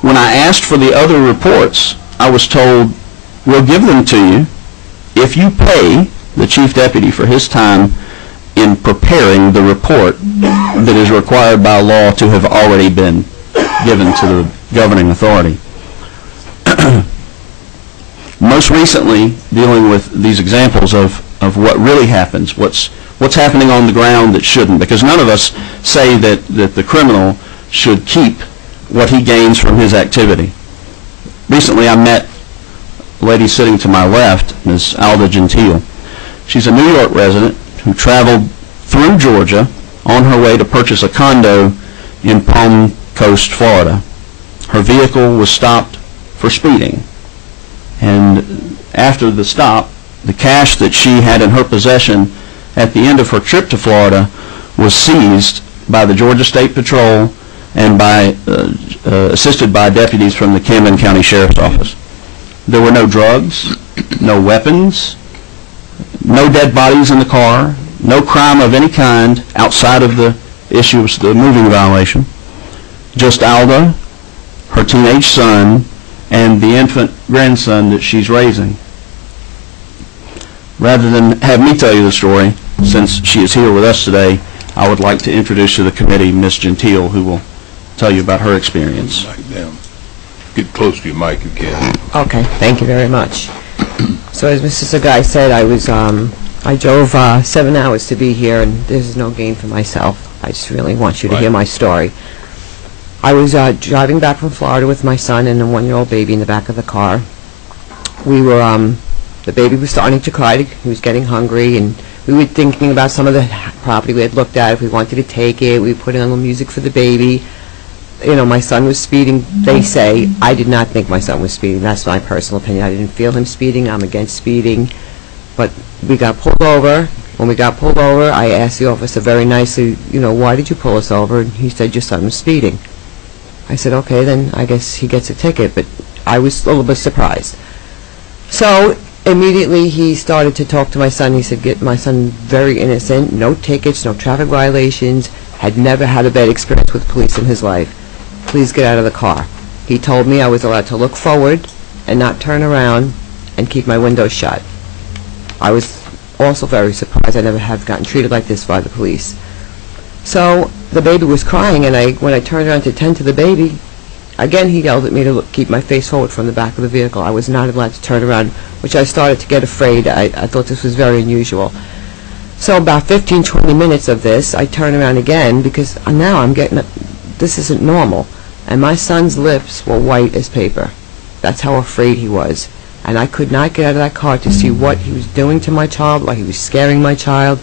When I asked for the other reports, I was told, we'll give them to you if you pay the chief deputy for his time in preparing the report that is required by law to have already been given to the governing authority. Most recently, dealing with these examples of what really happens, what's happening on the ground that shouldn't, because none of us say that the criminal should keep what he gains from his activity. Recently, I met a lady sitting to my left, Ms. Alda Gentile. She's a New York resident who traveled through Georgia on her way to purchase a condo in Palm Coast, Florida. Her vehicle was stopped for speeding, and after the stop, the cash that she had in her possession at the end of her trip to Florida was seized by the Georgia State Patrol and assisted by deputies from the Camden County Sheriff's Office. There were no drugs, no weapons, no dead bodies in the car, no crime of any kind outside of the issue of the moving violation. Just Alda, her teenage son, and the infant grandson that she's raising. Rather than have me tell you the story, since she is here with us today, I would like to introduce to the committee Ms. Gentile, who will tell you about her experience. Get close to your mic if you can. Okay, thank you very much. So as Mr. Sagai said, I drove 7 hours to be here, and this is no gain for myself. I just really want you to hear my story. I was driving back from Florida with my son and a 1-year-old baby in the back of the car. We were, the baby was starting to cry. He was getting hungry, and we were thinking about some of the property we had looked at, if we wanted to take it. We put in a little music for the baby. You know, my son was speeding, they say. I did not think my son was speeding. That's my personal opinion. I didn't feel him speeding. I'm against speeding. But we got pulled over. When we got pulled over, I asked the officer very nicely, you know, why did you pull us over? And he said, your son was speeding. I said, okay, then I guess he gets a ticket. But I was a little bit surprised. So immediately he started to talk to my son. He said, my son very innocent, no tickets, no traffic violations, had never had a bad experience with police in his life. Please get out of the car. He told me I was allowed to look forward and not turn around and keep my windows shut. I was also very surprised. I never have gotten treated like this by the police. So the baby was crying, and when I turned around to tend to the baby, again he yelled at me to keep my face forward from the back of the vehicle. I was not allowed to turn around, which I started to get afraid. I thought this was very unusual. So about 15, 20 minutes of this, I turn around again because now I'm getting, this isn't normal. And my son's lips were white as paper. That's how afraid he was. And I could not get out of that car to see what he was doing to my child, why he was scaring my child.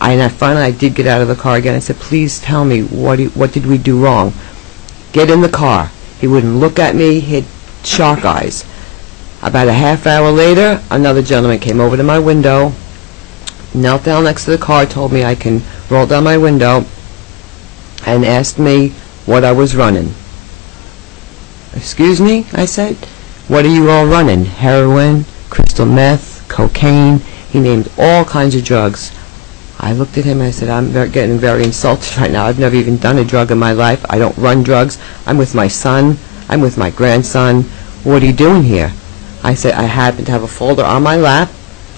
And finally I did get out of the car again. I said, please tell me, what did we do wrong? Get in the car. He wouldn't look at me. He had shark eyes. About a half hour later, another gentleman came over to my window, knelt down next to the car, told me I can roll down my window, and asked me what I was running. Excuse me, I said. What are you all running? Heroin, crystal meth, cocaine. He named all kinds of drugs. I looked at him and I said, I'm getting very insulted right now. I've never even done a drug in my life. I don't run drugs. I'm with my son. I'm with my grandson. What are you doing here? I said, I happen to have a folder on my lap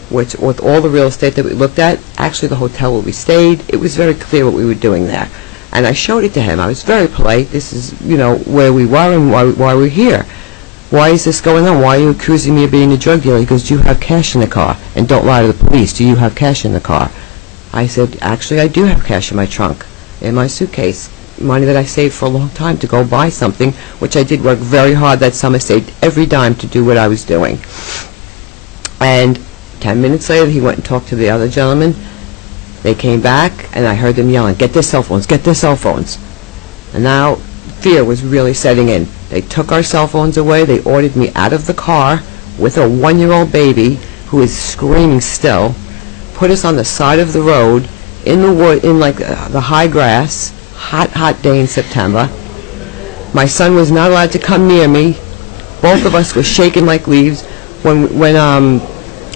which, with all the real estate that we looked at, actually the hotel where we stayed. It was very clear what we were doing there. And I showed it to him. I was very polite. This is, you know, where we were and why we're here. Why is this going on? Why are you accusing me of being a drug dealer? He goes, do you have cash in the car? And don't lie to the police. Do you have cash in the car? I said, actually, I do have cash in my trunk, in my suitcase. Money that I saved for a long time to go buy something, which I did work very hard that summer, saved every dime to do what I was doing. And 10 minutes later, he went and talked to the other gentleman. They came back, and I heard them yelling, get their cell phones, get their cell phones. And now fear was really setting in. They took our cell phones away. They ordered me out of the car with a 1-year-old baby who is screaming still, put us on the side of the road in the wood, in like the high grass, hot day in September. My son was not allowed to come near me. Both of us were shaking like leaves. When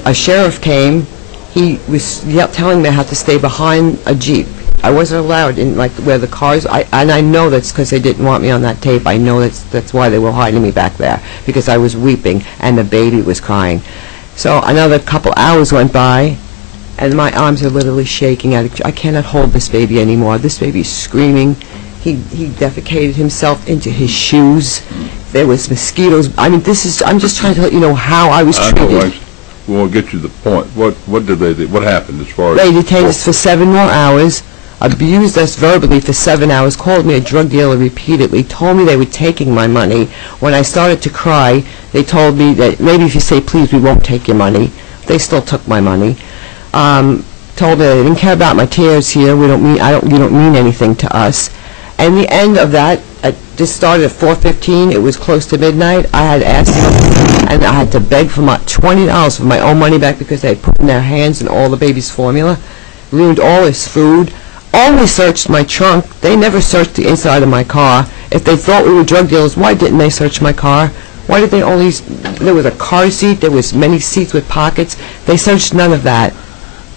a sheriff came, he was telling me I had to stay behind a Jeep. I wasn't allowed in like where the cars, and I know that's because they didn't want me on that tape. I know that's why they were hiding me back there, because I was weeping and the baby was crying. So another couple hours went by, and my arms are literally shaking. I cannot hold this baby anymore. This baby's screaming. He defecated himself into his shoes. There was mosquitoes. I mean, I'm just trying to let you know how I was treated. We want to get you the point. What did they do? What happened as far as... They detained us for 7 more hours, abused us verbally for 7 hours, called me a drug dealer repeatedly, told me they were taking my money. When I started to cry, they told me that maybe if you say please, we won't take your money. They still took my money. Told me they didn't care about my tears here. You don't mean anything to us. And the end of that, this started at 4:15. It was close to midnight. I had asked them, and I had to beg for my $20 for my own money back because they had put in their hands in all the baby's formula, ruined all his food, only searched my trunk. They never searched the inside of my car. If they thought we were drug dealers, why didn't they search my car? Why did they only... There was a car seat. There was many seats with pockets. They searched none of that.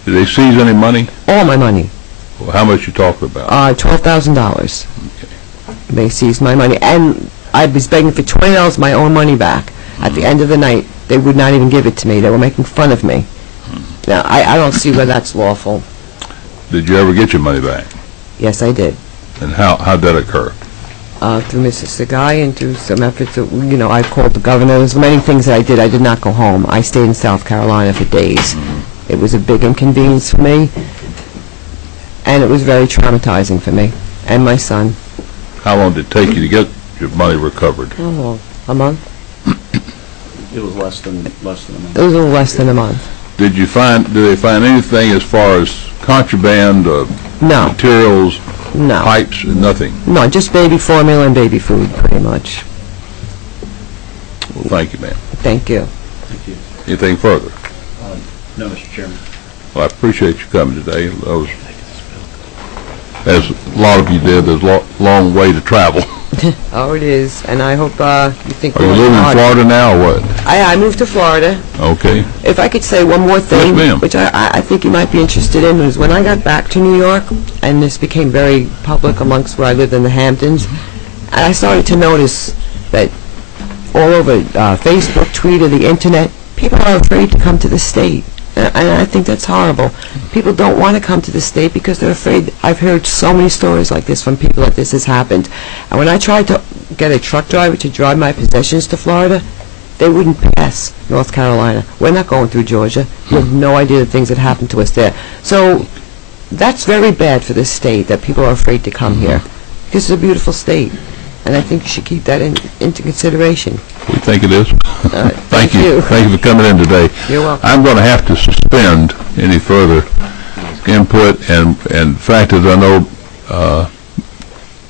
Did they seize any money? All my money. Well, how much you talking about? $12,000. Okay. They seized my money, and I was begging for $20 of my own money back. At the end of the night, they would not even give it to me. They were making fun of me. Now, I don't see where that's lawful. Did you ever get your money back? Yes, I did. And how did that occur? Through Mrs. Sagai and through some efforts. I called the governor. There's many things that I did. I did not go home. I stayed in South Carolina for days. It was a big inconvenience for me, and it was very traumatizing for me and my son. How long did it take you to get your money recovered? How long? A month? It was less than a month. It was a little less than a month. Did they find anything as far as contraband, no materials, no pipes, nothing? No, just baby formula and baby food, pretty much. Well, thank you, ma'am. Thank you. Thank you. Anything further? No, Mr. Chairman. Well, I appreciate you coming today. As a lot of you did, there's a long way to travel. Oh, it is, and I hope you think... Are you living in Florida now, or what? I moved to Florida. Okay. If I could say one more thing, yes, which I think you might be interested in, was when I got back to New York, and this became very public amongst where I lived in the Hamptons, I started to notice that all over Facebook, Twitter, the Internet, people are afraid to come to the state. And I think that's horrible. People don't want to come to the state because they're afraid. I've heard so many stories like this from people that this has happened. And when I tried to get a truck driver to drive my possessions to Florida, they wouldn't pass North Carolina. We're not going through Georgia. You have no idea the things that happened to us there. So That's very bad for this state, that people are afraid to come here. Because it's a beautiful state. And I think you should keep that into consideration. We think it is. Thank you. Thank you for coming in today. You're welcome. I'm going to have to suspend any further input, and in fact, as I know,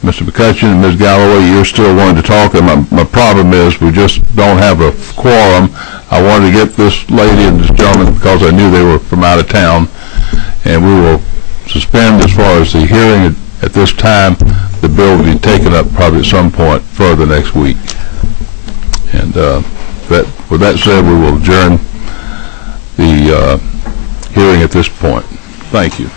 Mr. McCutcheon and Ms. Galloway, you're still wanting to talk, and my problem is we just don't have a quorum. I wanted to get this lady and this gentleman because I knew they were from out of town, and we will suspend as far as the hearing at this time. The bill will be taken up probably at some point further next week. And with that said, we will adjourn the hearing at this point. Thank you.